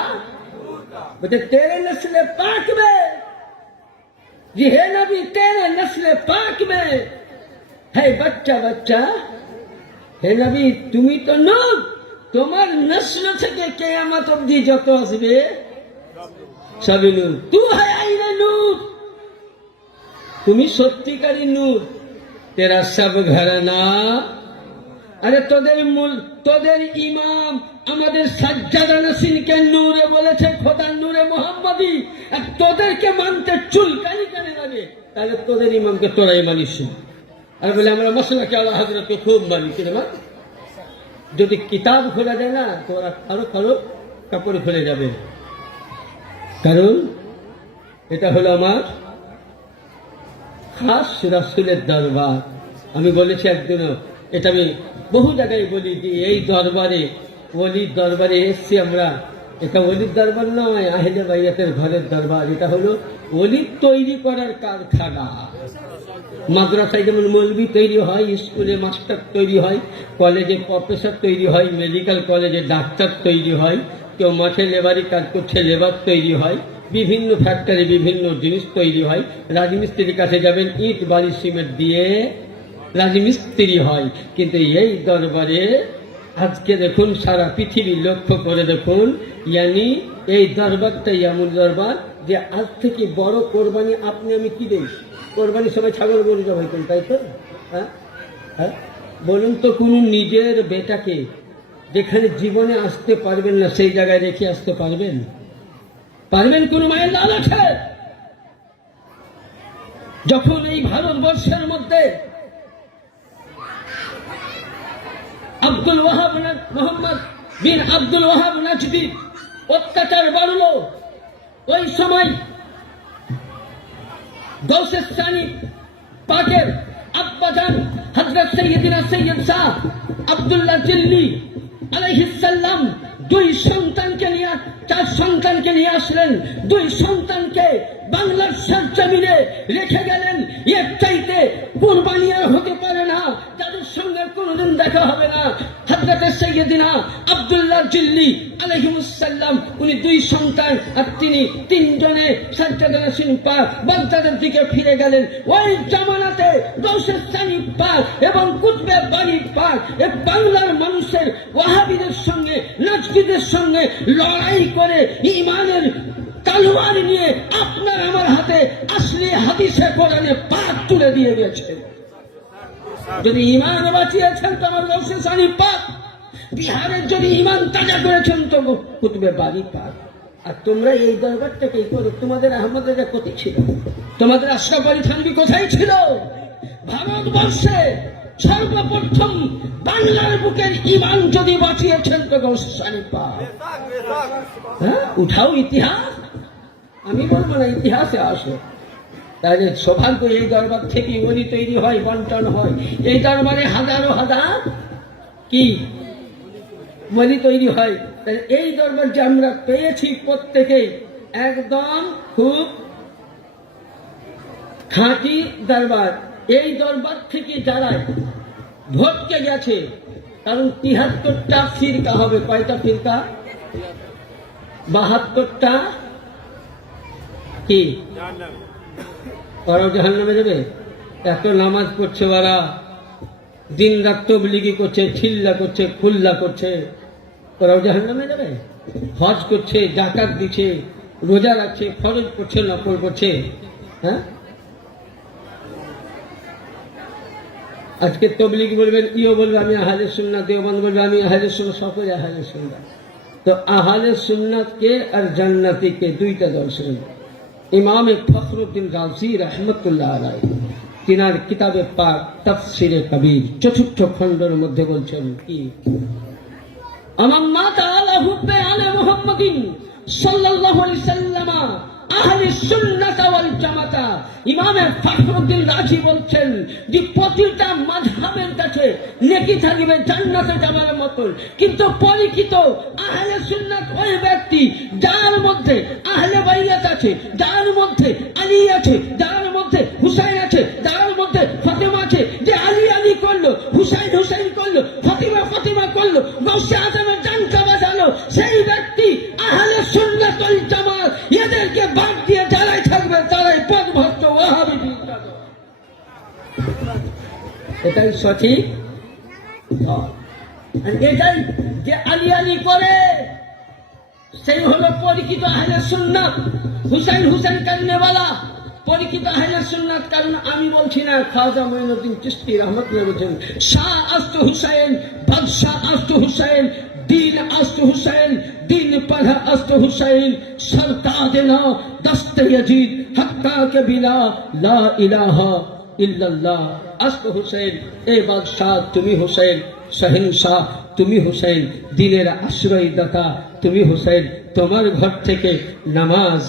बोले तेरे नस्ल पाक में, जी है नबी तेरे नस्ल पाक में है बच्चा बच्चा, হে নবী তুমি তো নূর, তোমার নসল থেকে কিয়ামত অবধি যত আসবে সবই নূর। তু है आईना नूर, তুমি সত্যিকারী নূর, তেরা সব ঘরানা। আরে তোদের ইমাম আমাদের সাজ্জাদা নাসিরকে নূরে বলেছে, খোদার নূরে মোহাম্মদী, আর তোদেরকে মানতে চুলকানি কেন লাগে? তাহলে তোদের ইমামকে তোরাই মানিস। আর বলে আমরা মশলাকে আল্লাহ হযরতকে খুব মানি, কিনা? যদি কিতাব খোলা যায় না তো ওরা কারো কাপড় খুলে যাবে, কারণ এটা হলো আমার খাস রাসূলের দরবার। আমি বলেছি একদিনও, এটা আমি বহু জায়গায় বলি যে এই দরবারে, ওলির দরবারে এসছি আমরা। এটা ওলির দরবার নয়, আহলে বাইয়াতের ঘরের দরবার। এটা হলো ওলির তৈরি করার কারখানা। মাদ্রাসায় যেমন মৌলবি তৈরি হয়, স্কুলে মাস্টার তৈরি হয়, কলেজে প্রফেসর তৈরি হয়, মেডিকেল কলেজে ডাক্তার তৈরি হয়, কেউ মাঠে লেবারি কাজ করছে লেবার তৈরি হয়, বিভিন্ন ফ্যাক্টরি বিভিন্ন জিনিস তৈরি হয়। রাজমিস্ত্রির কাছে যাবেন, ইট বালি সিমেন্ট দিয়ে রাজমিস্ত্রি হয়। কিন্তু এই দরবারে আজকে দেখুন, সারা পৃথিবী লক্ষ্য করে দেখুন, ইয়ানি এই দরবারটাই এমন দরবার যে আজ থেকে বড় কোরবানি আপনি আমি কি দেই? কোরবানির সময় ছাগল গরু জবাই করি, তাই তো? হ্যাঁ হ্যাঁ, বলুন তো, কোন নিজের বেটাকে যেখানে জীবনে আসতে পারবেন না সেই জায়গায় রেখে আসতে পারবেন? পারবেন? কোন মায়ের লাল আছে? যখন এই ভারতবর্ষের মধ্যে মোহাম্মদ বিন আব্দুল ওয়াহাব নাজদি অত্যাচার বাড়ল, ওই সময় গৌসে সানি পাকের আব্বাজান হযরত সৈয়দিনা সৈয়দ শাহ আব্দুল্লাহ জিল্লি আলাইহিস সালাম 2 সন্তানকে নিয়ে 4 সন্তানকে নিয়ে আসলেন। 2 সন্তানকে বাংলার সরজমিনে রেখে গেলেন। এর চাইতে কুরবানি আর হতে পারে না, যাদের সঙ্গে কোনোদিন দেখা হবে না। হযরত সৈয়দিনা আব্দুল্লাহ জিল্লি আলাইহিস সালাম, উনি 2 সন্তান আর তিনি 3 জনে সাজ্জাদা নাসির পাক বাগদাদের দিকে ফিরে গেলেন। ওই জামানাতে গৌসে সানি পাক এবং কুতুবে বাড়ি পাক এই বাংলার মানুষের ওয়াহাবিদের সঙ্গে নাজদিদের সঙ্গে লড়াই করে ইমানের তলোয়ার নিয়ে আপনার আমার হাতে আসলে হাদিসে কোরআনে পাক তুলে দিয়ে গেছে। যদি ইমান বাঁচিয়েছেন তো আমার গৌসে সানি পাক, বিহারের যদি ইমান তাজা করেছেন তো কুতুবে বাড়ি পাক। আর তোমরা এই দরবারটাকে করো, তোমাদের আহমদের কোথায় ছিল? তোমাদের আশরাফ আলী থানভী কোথায় ছিল? ভারতবর্ষে সর্বপ্রথম বাংলার বুকের ইমান যদি বাঁচিয়েছেন তো গৌসে সানি পাক। হ্যাঁ, উঠাও ইতিহাস, আমি বলবো না, ইতিহাসে আসো। তাহলে সৌভাগ্য, এই দরবার থেকে ওলি তৈরি হয়, বন্টন হয়। এই দরবারে হাজারো হাজার কি ওলি তৈরি হয়। তাহলে এই দরবার যে আমরা পেয়েছি প্রত্যেকেই একদম খুব খাঁটি দরবার। এই দরবার থেকে যারা ভটকে গেছে, কারণ 73টা ফিরকা হবে। কয়টা ফিরকা? 72টা কি ওরাও জাহান্নামে যাবে? এত নামাজ পড়ছে ওরা, দিন রাত তবলিগি করছে, ছিল্লা করছে, খুল্লা করছে, ওরাও জাহান্নামে যাবে? হজ করছে, যাকাত দিচ্ছে, রোজা রাখছে, ফরজ করছে, নফল করছে, হ্যাঁ? আজকে তবলিগ বলবেন, ইও বলবে আমি আহলে সুন্নাত, দেওবন্দ বলবে আমি আহলে সুন্নাত, সকলে আহলে সুন্নাত। তো আহলে সুন্নাত কে আর জান্নাতি কে, দুইটা দর্শন। ইমাম ফখরুদ্দিন রাজি রহমতুল্লাহ আলাইহি তিনার কিতাবে পাক তাফসিরে কবির চতুর্থ খণ্ডের মধ্যে বলছেন কি, আমার মা তাআলা হুব্বে আলে মুহাম্মাদিন সাল্লাল্লাহু আলাইহি সাল্লাম আহলে সুন্নাত ওয়াল জামাত। ইমাম ফখরুদ্দিন রাজি বলছেন যে প্রতিটা মাযহাবের কাছে নেকি থাকবে জান্নাতে যাবার মতো, কিন্তু পরিচিত আহলে সুন্নাত ওই ব্যক্তি যার মধ্যে আহলে বাইয়াত আছে, যার মধ্যে আলী আছে, যার মধ্যে হুসাইন আছে, যার মধ্যে ফাতেমা আছে। যে আলী আলী করলো, হুসাইন হুসাইন করলো, ফাতিমা ফাতিমা করলো, গৌসে আজমের জানকা বাজালো, সেই ব্যক্তি আহলে সুন্নাত ওয়াল জামাত। এদেরকে বাদ দিয়ে যারাই থাকবে তারাই পথভ্রষ্ট ওয়াহাবি বিরোধী। এটাই সঠিক। আর এটাই যে আলী আলী করে সেই হলো পরিচিত আহলে সুন্নাত। হুসাইন হুসাইন কারনেওয়ালা পরিচিত আহলে সুন্নাত। কারণ আমি বলছি না, খাজা মঈনুদ্দিন চিশতি রহমতুল্লাহ বলছেন, শাহ আস্তু হুসাইন, বাদশাহ আস্তু হুসাইন, دین است حسین، دین پر است حسین، سرتاج نا دست یزید حقا کے بلا لا الہ الا اللہ است حسین। اے بادشاہ تمہیں حسین، শহনশাহ তুমি হুসাইন, দিনের আশ্রয় দাতা তুমি হুসাইন। তোমার ঘর থেকে নামাজ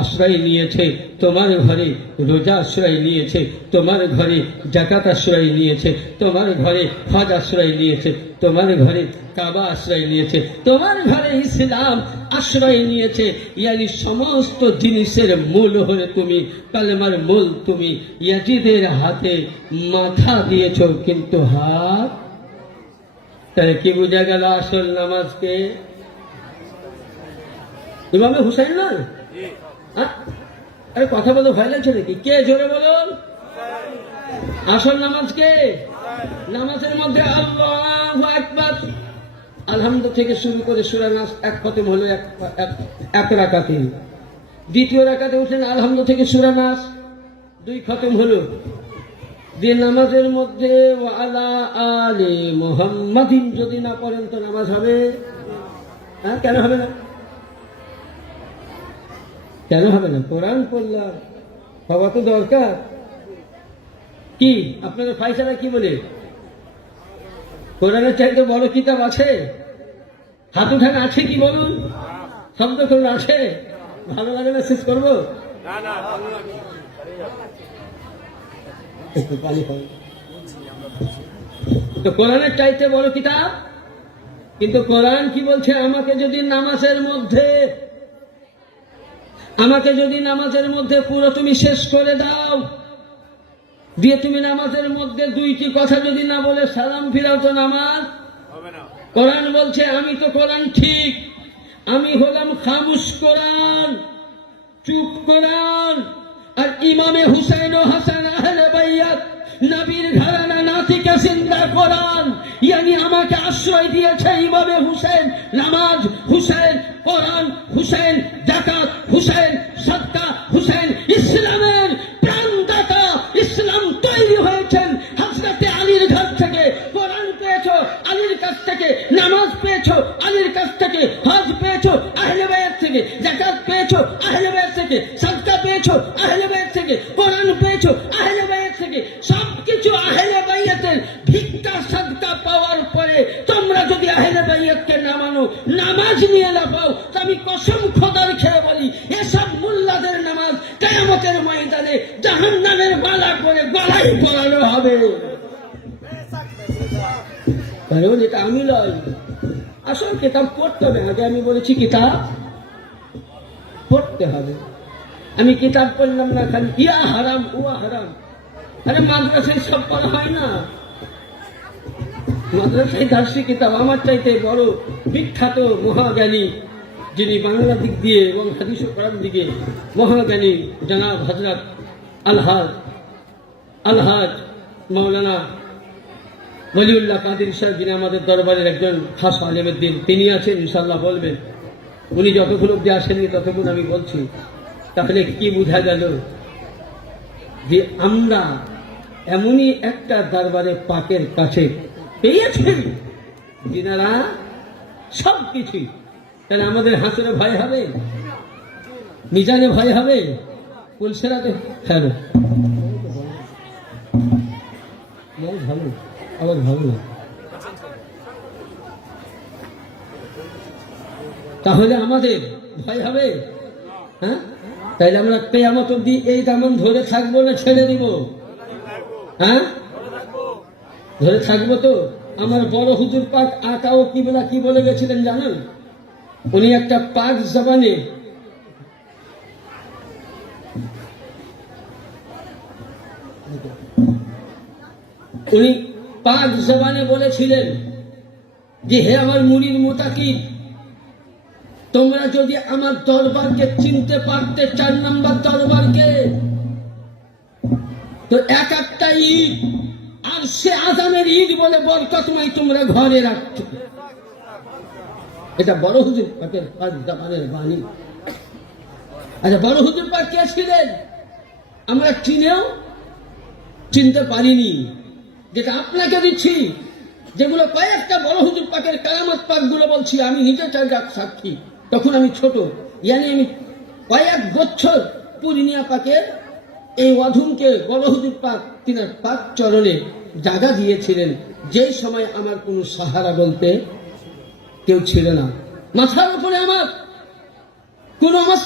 আশ্রয় নিয়েছে, তোমার ঘরে রোজা আশ্রয় নিয়েছে, তোমার ঘরে জাকাত আশ্রয় নিয়েছে, তোমার ঘরে হজ আশ্রয় নিয়েছে, তোমার ঘরে কাবা আশ্রয় নিয়েছে, তোমার ঘরে ইসলাম আশ্রয় নিয়েছে। ইয়ানি সমস্ত জিনিসের মূল হলে তুমি, কালেমার মূল তুমি। ইয়াজিদের হাতে মাথা দিয়েছ কিন্তু হাত। তাহলে কি বোঝা গেল আসল নামাজকে? ইমামে হুসাইন না? আরে কথা বলো, ভয় লাগছে নাকি? কে জোরে বলুন? আসল নামাজ কে? নামাজের মধ্যে আল্লাহু আকবার আলহামদুলিল্লাহ থেকে শুরু করে সূরা নাস এক খতম হলো এক রাকাতে। দ্বিতীয় রাকাতে উঠলেন আলহামদুলিল্লাহ থেকে সূরা নাস 2 খতম হলো। যে নামাজের মধ্যে ওয়ালা আলে মুহাম্মাদিন যদি না পড়েন তো নামাজ হবে? হ্যাঁ, কেন হবে না? কেন হবে না? কোরআন পড়লাম, হওয়া তো দরকার। কি আপনাদের ফাইসালা কি বলে? কোরআনের চাইতে বড় কিতাব আছে? হাত উঠান আছে কি বলুন? শব্দ করুন আছে। ভালো লাগে না? শেষ করবো? তো কোরআনের চাইতে বড় কিতাব, কিন্তু কোরআন কি বলছে? আমাকে যদি নামাজের মধ্যে পুরো তুমি শেষ করে দাও, দিয়ে তুমি নামাজের মধ্যে 2টি কথা যদি না বলে সালাম ফিরাও তো নামাজ হবে না। কোরআন বলছে আমি তো কোরআন ঠিক, আমি হলাম খামুশ কোরআন, চুপ কোরআন। আর ইমামে হুসাইন ও হাসান আহলে বাইয়াত নবীর ঘরানা নাতিকে জিন্দা কোরআন। ইয়ানি আমাকে আশ্রয় দিয়েছে ইমামে হুসাইন। নামাজ হুসাইন, কোরআন হুসাইন, যাকাত হুসাইন, সাদকা হুসাইন। ইসলামের প্রাণদাতা, ইসলাম তৈরি হয়েছেন হযরতে আলীর ঘর থেকে। কোরআন পেয়েছো আলীর কাছ থেকে, নামাজ পেয়েছো আলীর কাছ থেকে, হজ পেয়েছো আহলে বাইত থেকে, যাকাত পেয়েছো আহলে বাইত থেকে, সাদকা পেয়েছো আহলে বাইত থেকে, কোরআন পেয়েছো আহলে বাইত থেকে। সবকিছু আহলে বাইতের ভিক্ষা সাদকা পাওয়ার পরে তোমরা যদি আহলে বাইতকে না মানো, নামাজ নিয়ে না পাও, তো আমি কসম খোদার খেয়ে বলি এসব মুল্লাদের নামাজ কিয়ামতের ময়দানে জাহান্নামের মালা করে গলায় পরানো হবে। কারণ এটা আমি লয়, আসল কিতাব পড়তে হবে। আগে আমি বলেছি কিতাব পড়তে হবে। আমি কিতাব পড়লাম না, খালি ইয়া হারাম উয়া হারাম। আরে মাদ্রাসায় সব পড়া হয় না। মাদ্রাসায় দার্শনিক কিতাব আমার চাইতে বড় বিখ্যাত মহাজ্ঞানী, যিনি বাংলা দিক দিয়ে এবং হাদিস ও কোরআন দিকে মহাজ্ঞানী, জনাব হযরত আলহাজ মাওলানা ওলিউল্লাহ কাদের সাহেব, যিনি আমাদের দরবারের একজন খাস আলেমের দিন, তিনি আছেন, ইনশাআল্লাহ বলবেন। উনি যতক্ষণ অব্দি আসেননি ততক্ষণ আমি বলছি। তাহলে কি বোঝা গেল? যে আমরা এমনই একটা দরবারে পাকের কাছে পেয়েছেন যিনারা সব কিছু। তাহলে আমাদের হাসরে ভয় হবে, মিজানে ভয় হবে, পুলসেরাতে হবে। ভালো আবার ভালো না, তাহলে আমাদের ভয় হবে? হ্যাঁ, তাইলে আমরা কিয়ামত অবধি এই দামন ধরে থাকবো না ছেড়ে দিব? হ্যাঁ, ধরে থাকবো তো। আমার বড় হুজুর পাক আকাও কিবলা কি বলে গেছিলেন জানেন? উনি একটা পাক জবানে বলেছিলেন যে হে আমার মুনির মুতাকিদ, তোমরা যদি আমার দরবারকে চিনতে পারতে, 4 নম্বর দরবারকে, তো এক একটা ঈদ আর সে আজানের ঈদ বলে বরকতময় তোমরা ঘরে রাখছো। এটা বড় হুজুর পাকের পাক জবানের বাণী। আচ্ছা, বড় হুজুর পাক কে ছিলেন আমরা চিনতে পারিনি। যেটা আপনাকে দিচ্ছি, যেগুলো কয়েকটা বড় হুজুর পাকের কারামত পাক গুলো বলছি, আমি নিজে সাক্ষী। তখন আমি ছোট, আমি কয়েক বছর পূর্ণিয়া পাকের এই অধমকে বড় হুজুর পাক তিনার পাক চরণে জায়গা দিয়েছিলেন, যেই সময় আমার কোনো সাহারা বলতে কেউ ছিল না। মাথার উপরে আমার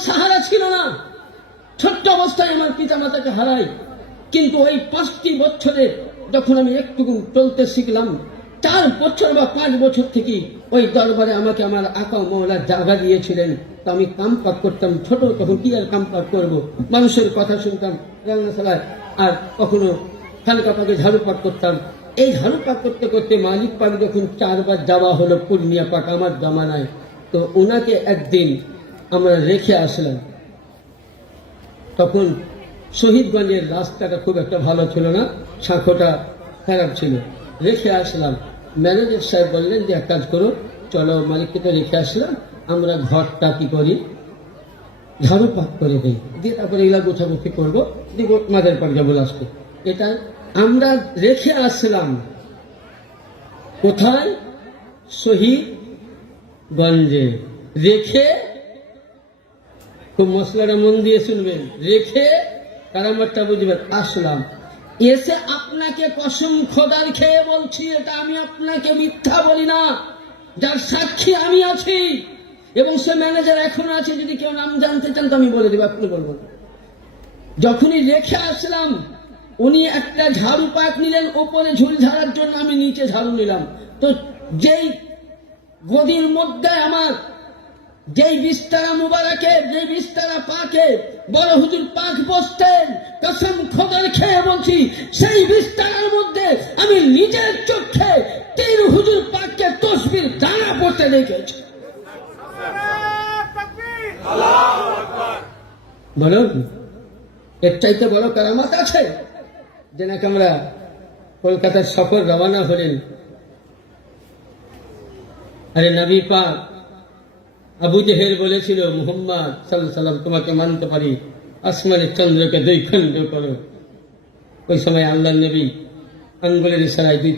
সাহারা ছিল না। ছোট্ট অবস্থায় আমার পিতা মাতাকে হারাই, কিন্তু ওই 5টি বছরে যখন আমি একটু চলতে শিখলাম, 4 বছর বা 5 বছর থেকে ওই দরবারে আমাকে আমার আকা মৌলা জায়গা দিয়েছিলেন। তো আমি কাম পাক করতাম, ছোট তখন কি আর কাম পাক করবো, মানুষের কথা শুনতাম রান্নাশালায়, আর কখনো খানকা পাকে ঝাড়ু পাক করতাম। এই ঝাড়ু পাক করতে করতে মালিক পাক যখন 4 বার যাওয়া হলো পূর্ণিয়া পাক আমার জামানায়, তো ওনাকে একদিন আমরা রেখে আসলাম। তখন শহীদগঞ্জের রাস্তাটা খুব একটা ভালো ছিল না, সাঁকোটা খারাপ ছিল। রেখে আসলাম, ম্যানেজার সাহেব বললেন যে এক কাজ করো, চলো, মালিককে তো রেখে আসলাম, আমরা ঘরটা কি করি ঝাড়ু পাক করে দিই, দিয়ে তারপরে এগুলা গোছাগুছি করবো, দিব মাদের পর যাবো লাস্টে। এটা আমরা রেখে আসলাম কোথায়? শহীদগঞ্জে। রেখে, খুব মশলাটা মন দিয়ে শুনবেন, রেখে কারামতটা বুঝবেন, আসলাম। এসে আপনাকে কসম খোদার খেয়ে বলছি, এটা আমি আপনাকে মিথ্যা বলি না, যার সাক্ষী আমি আছি এবং সে ম্যানেজার এখনো আছে। যদি কেউ নাম জানতে চান তো আমি বলে দেবো, আপনি বলবেন। যখনই রেখে আসলাম, উনি একটা ঝাড়ু পাক নিলেন ওপরে ঝুল ঝাড়ার জন্য, আমি নিচে ঝাড়ু নিলাম। তো যেই গদির মধ্যে আমার যেই বিস্তারা মুবারকে, যেই বিস্তারা পাকে বড় হুজুর পাক বসতেন, কসম খোদার খেয়ে বলছি, সেই বিস্তারার মধ্যে আমি নিজের চোখে 3 হুজুর পাককে তসবির দানা পড়তে দেখেছি। বলুন, এর চাইতে বড় কারামত আছে? যে নাকি আমরা কলকাতার সফর রওনা হলেন, আরে নবী পাক আবু জেহেল বলেছিল, মুহাম্মদ সাল্লাল্লাহু আলাইহি সাল্লাম তোমাকে মানতে পারি, আসমানের চন্দ্রকে 2 খণ্ড করো। ওই সময় আল্লাহর নবী আঙ্গুলের ইশারায় 2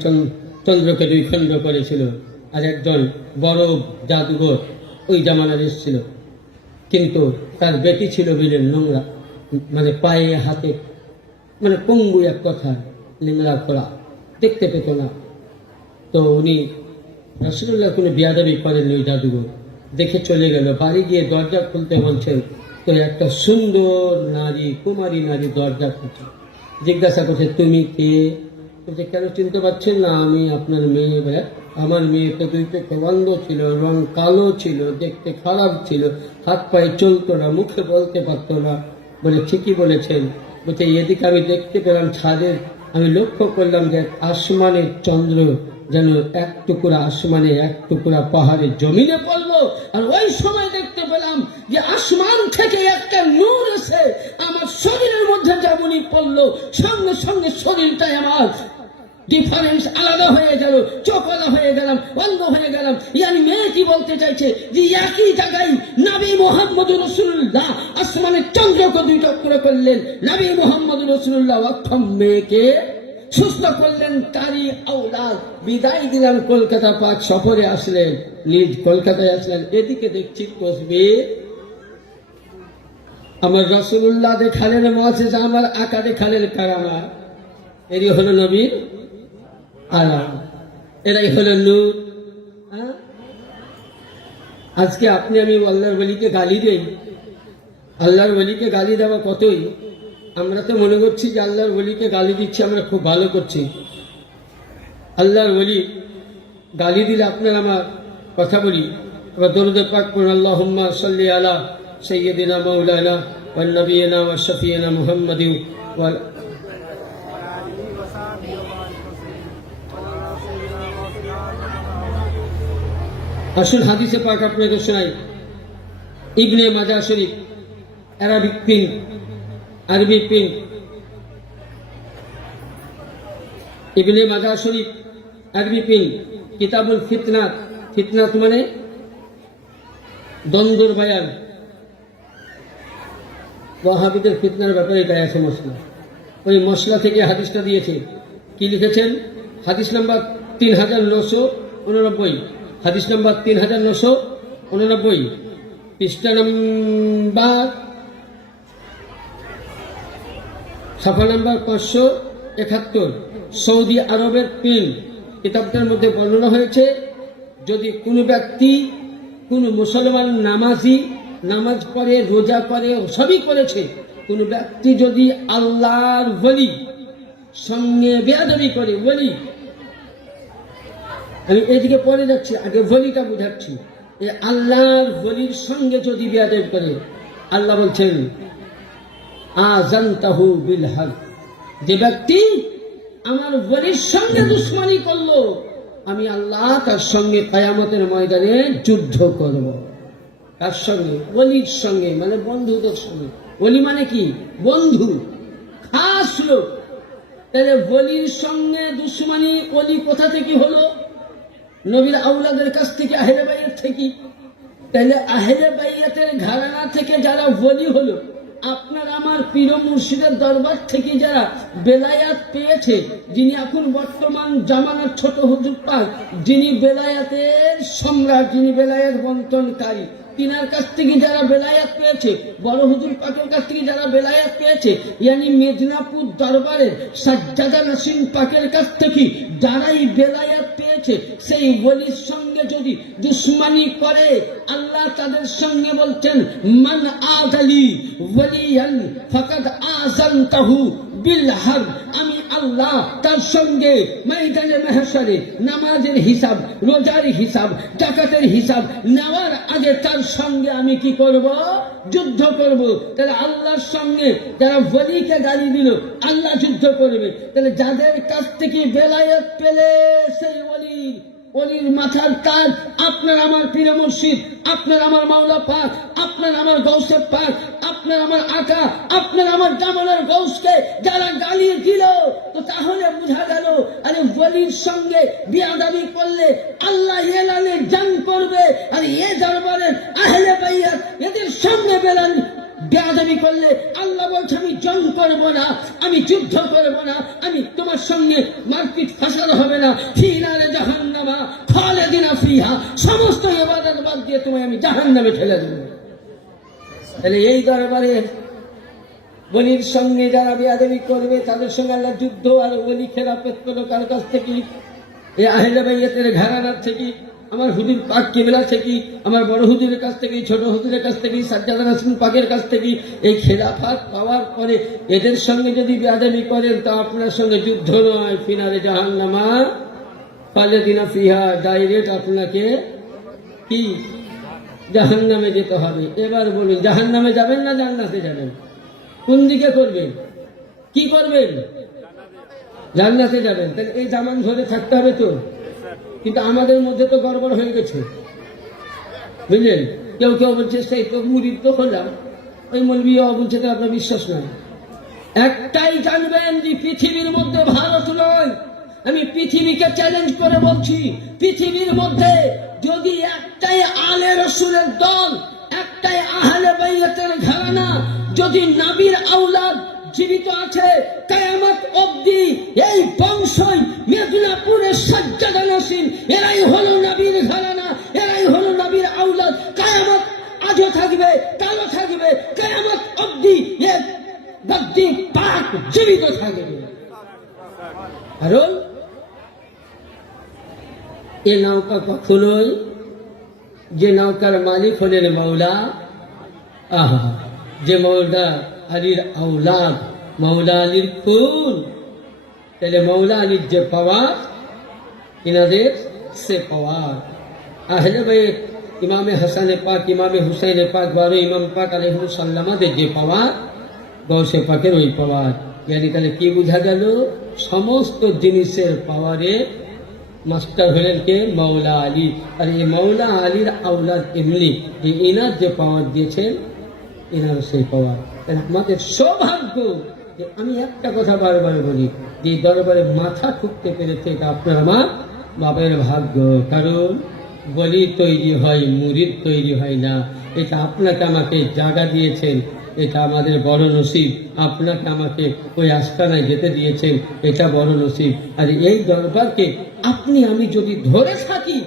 চন্দ্রকে 2 খণ্ড করেছিল। আর একজন বড় জাদুঘর ওই জামানার এসেছিল, কিন্তু তার বেটি ছিল বিলের নোংরা, মানে পায়ে হাতে মানে পঙ্গু, এক কথা লিংড়া করা, দেখতে পেত না। তো উনি রাসূলুল্লাহ কোনো বিয়াদবি করেননি, ওই জাদুঘর দেখে চলে গেল। বাড়ি গিয়ে দরজা খুলতে বলছেন, তো একটা সুন্দর নারী, কুমারী নারী দরজা খুলছে। জিজ্ঞাসা করছে, তুমি কে? বলছে, কেন চিনতে পারছেন না? আমি আপনার মেয়ে। আমার মেয়ে তো 2 চোখে অন্ধ ছিল, রং কালো ছিল, দেখতে খারাপ ছিল, হাত পায়ে চলতো না, মুখে বলতে পারতো না। বলে, ঠিকই বলেছেন। বলছে, এদিকে আমি দেখতে পেলাম ছাদের, আমি লক্ষ্য করলাম যে আসমানের চন্দ্র যেন 1 টুকরা আসমানে, 1 টুকরা পাহাড়ে জমিনে পড়লো। আর ওই সময় দেখতে পেলাম যে আসমান থেকে একটা নূর এসে আমার শরীরের মধ্যে যেমনই পড়লো, সঙ্গে সঙ্গে শরীরটাই আমার ডিফারেন্স আলাদা হয়ে গেল, চোখ আলাদা হয়ে গেলাম, অন্ধ হয়ে গেলাম। ইয়ানি মেয়েটি বলতে চাইছে যে একই জায়গায় নবী মুহাম্মদ রাসূলুল্লাহ আসমানের চন্দ্রকে 2 টুকরো করলেন, নবী মুহাম্মদ রাসূলুল্লাহ অক্ষম মেয়েকে সুস্থ করলেন তারই আওলাদ। বিদায় দিলাম, কলকাতা পাক সফরে আসলেন, নিজ কলকাতায় আসলেন। এদিকে দেখছি তসবিহ আমার রাসূলুল্লাহ দেখালেন মুআজিজা, আমার আকা দেখালেন কারামা। এরই হলো নবীর আলাম, এরাই হলো নূর। আজকে আপনি আমি আল্লাহর ওলিকে গালি দেই, আল্লাহর ওলিকে গালি দেওয়া কতই, আমরা তো মনে করছি যে আল্লাহর ওলিকে গালি দিচ্ছি, আমরা খুব ভালো করছি। আল্লাহর ওলি গালি দিলে আপনার আমার কথা বলি, এবার দরুদ পাক পড়ুন, আল্লাহুম্মা সাল্লি আলা সাইয়্যিদিনা মাওলানা ওয়া নবিয়িনা ওয়া শাফিয়িনা মুহাম্মাদিন ওয়া আসুন হাদিসে পাক আপনাদের শোনাই। ইবনে মাজাহ শরীফ, আরবিক প্রিন্ট, আরবি প্রিন্ট, ইবনে মাজাহ শরীফ আরবি প্রিন্ট, কিতাবুল ফিতনাত, ফিতনাত মানে দ্বন্দ্বর বায়ান। ওয়াহাবিদের ফিতনার ব্যাপারে এটা আছে মশলা, ওই মশলা থেকে হাদিসটা দিয়েছে। কি লিখেছেন? হাদিস নাম্বার 3989, হাদিস নাম্বার 3989, পৃষ্ঠা নাম্বার সাফা নাম্বার 571, সৌদি আরবের প্রিন্ট। কিতাবটার মধ্যে বর্ণনা হয়েছে, যদি কোনো ব্যক্তি, কোনো মুসলমান নামাজি, নামাজ পড়ে, রোজা করে, সবই করেছে, কোনো ব্যক্তি যদি আল্লাহর ওলি সঙ্গে বেয়াদবি করে, ওলি, আমি এইদিকে পড়ে যাচ্ছি, আগে ওলিটা বুঝাচ্ছি, এই আল্লাহর ওলির সঙ্গে যদি বেয়াদবি করে, আল্লাহ বলছেন আযানতাহু বিল হক, যে ব্যক্তি আমার ওলির সঙ্গে দুশমনি করলো, আমি আল্লাহ তার সঙ্গে কিয়ামতের ময়দানে যুদ্ধ করব। তার সঙ্গে, ওলির সঙ্গে মানে বন্ধুদের সঙ্গে। ওলি মানে কি? বন্ধু, খাস লোক। তাহলে ওলির সঙ্গে দুশমনি, ওলি কোথা থেকে হলো? নবীর আওলাদের কাছ থেকে, আহলে বাইত থেকে। তাহলে আহলে বাইতের ঘরানা থেকে যারা ওলি হলো, আপনার আমার পীর মুর্শিদের দরবার থেকে যারা বেলায়াত পেয়েছে, যিনি এখন বর্তমান জামানার ছোট হুজুর পাক, যিনি বেলায়াতের সম্রাট, যিনি বেলায়াত বন্টনকারী, তিনার কাছ থেকে যারা বেলায়াত পেয়েছে, বড় হুজুর পাকের কাছ থেকে যারা বেলায়াত পেয়েছে, ইয়ানি মেদিনীপুর দরবারের সাজ্জাদা নাসিম পাকের কাছ থেকে যারাই বেলায়াত পেয়েছে, সেই ওলির সঙ্গে যদি দুশমনি করে, আল্লাহ তাদের সঙ্গে বলছেন মান আদালি ওয়ালিয়ান ফাকাদ আযানতাহু বিল হক, আমি আল্লাহ তার সঙ্গে ময়দানে মাহশরে নামাজের হিসাব, রোজার হিসাব, যাকাতের হিসাব নেওয়ার আগে তার সঙ্গে আমি কি করব? যুদ্ধ করব। তাহলে আল্লাহর সঙ্গে যারা ওলিকে গালি দিল, আল্লাহ যুদ্ধ করবে। তাহলে যাদের কাছ থেকে বেলায়েত পেলে, সেই ওলির মাথার তাজ আপনার আমার পীর মুর্শিদ, আপনার আমার মাওলা পাক, আপনার আমার গৌসে পাক, আপনার আমার আকা, আপনার আমার জামানের গৌসকে যারা গালি দিল, তো তাহলে বোঝা গেল, আরে ওলির সঙ্গে বিয়াদবি করলে আল্লাহ এলানে জান করবে। আর এ দরবারের আহলে বাইত এদের সামনে বেয়াদবি করলে আল্লাহ বলছে আমি জং করব না, আমি যুদ্ধ করব না, আমি তোমার সঙ্গে মারপিট ফাসাদ হবে না। ফি নারে জাহান্নামা খালিদিনা ফিহা, সমস্ত ইবাদত বাদ দিয়ে তোমায় আমি জাহান্নামে ঠেলে দেব। তাহলে এই দরবারে ওলির সঙ্গে যারা বেয়াদবি করবে, তাদের সঙ্গে আল্লাহ যুদ্ধ। আর ওলি খেলাফত করলো কার কাছ থেকে? এই আহলে বাইতের ঘরানার থেকে, আমার হুজুর পাক কিবলা থেকে, আমার বড় হুজুরের কাছ থেকে, ছোট হুজুরের কাছ থেকে, সাজ্জাদা নাসিম পাকের কাছ থেকে। এই খেলাফত পাওয়ার পরে এদের সঙ্গে যদি বেয়াদবি করেন, তা আপনার সঙ্গে যুদ্ধ নয়, ফিনারে জাহান্নামা খালিদিনা ফিহা, ডাইরেক্ট আপনাকে কি জাহান্নামে যেতে হবে। এবার বলুন, জাহান্নামে যাবেন না জান্নাতে যাবেন? কোন দিকে করবেন? কি করবেন? জান্নাতে যাবেন। তাহলে এই জামান ধরে থাকতে হবে তো। কিন্তু আমাদের মধ্যে তো গড়বড় হয়ে গেছে, বুঝলেন? কেউ কেউ বলছে সেই তো মুরিদ তো হলাম, ওই মৌলবীও বলছে তো আপনার বিশ্বাস নয়। একটাই জানবেন যে পৃথিবীর মধ্যে ভারত নয়, আমি পৃথিবীকে চ্যালেঞ্জ করে বলছি, পৃথিবীর মধ্যে যদি একটাই আলে রসুলের দল, একটাই আহলে বাইতের ঘরানা, যদি নবীর আওলাদ জীবিত আছে কিয়ামত অবধি। এই বংশই মেদিনীপুরের সাজ্জাদা নাসিন, এরাই হলো নবীর ঘরানা, এরাই হলো নবীর আওলাদ। কিয়ামত আজও থাকবে, কালও থাকবে, কিয়ামত অবধি এ গদ্দি পাক জীবিত থাকবে। কারণ এ নৌকা কখনোই, যে নৌকার মালিক হলেন মৌলা, আহা, যে মৌলা আলীর আওলাদ, মৌলা আলীর খুন, তাহলে মৌলা আলীর যে পাওয়ার, ইনাদের সে পাওয়ার। আহলে বাইত ইমামে হাসানে পাক, ইমামে হুসাইনে পাক, 12 ইমাম পাক আলাইহিস সালামাদের যে পাওয়ার, গৌসে পাকের ওই পাওয়ার। ইয়ানি তাহলে কি বোঝা গেল? সমস্ত জিনিসের পাওয়ারে মাস্টার হলেন কে? মৌলা আলী। আর এই মৌলা আলীর আওলাদ এমনি যে ইনার যে পাওয়ার দিয়েছেন, ইনার সেই পাওয়ার। আমাদের সৌভাগ্য যে আমি একটা কথা বারবার বলি, যে দরবারে মাথা ঠুকতে পেরেছে এটা আপনার আমার বাবার ভাগ্য। কারণ বলি তৈরি হয়, মুরিদ তৈরি হয় না। এটা আপনাকে আমাকে জায়গা দিয়েছেন, এটা আমাদের বড় নসিব। আপনাকে আমাকে ওই আস্তানায় যেতে দিয়েছেন, এটা বড় নসিব। আর এই দরবারকে আপনি আমি যদি ধরে থাকি,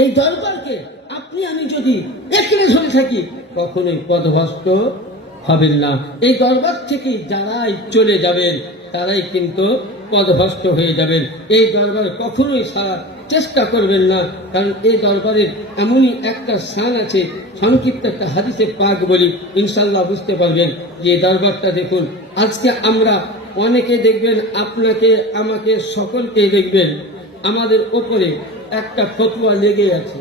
এই দরবারকে আপনি আমি যদি একড়ে ধরে থাকি, কখনোই পথভ্রষ্ট হবেন না। এই দরবার থেকে যারাই চলে যাবেন তারাই কিন্তু পথভ্রষ্ট হয়ে যাবেন। এই দরবার কখনোই চেষ্টা করবেন না, কারণ এই দরবারের এমনই একটা স্থান আছে। সংক্ষিপ্ত একটা হাদিসে পাক বলি, ইনশাল্লাহ বুঝতে পারবেন যে এই দরবারটা দেখুন। আজকে আমরা অনেকে দেখবেন, আপনাকে আমাকে সকলকে দেখবেন, আমাদের ওপরে একটা ফতোয়া লেগে আছে।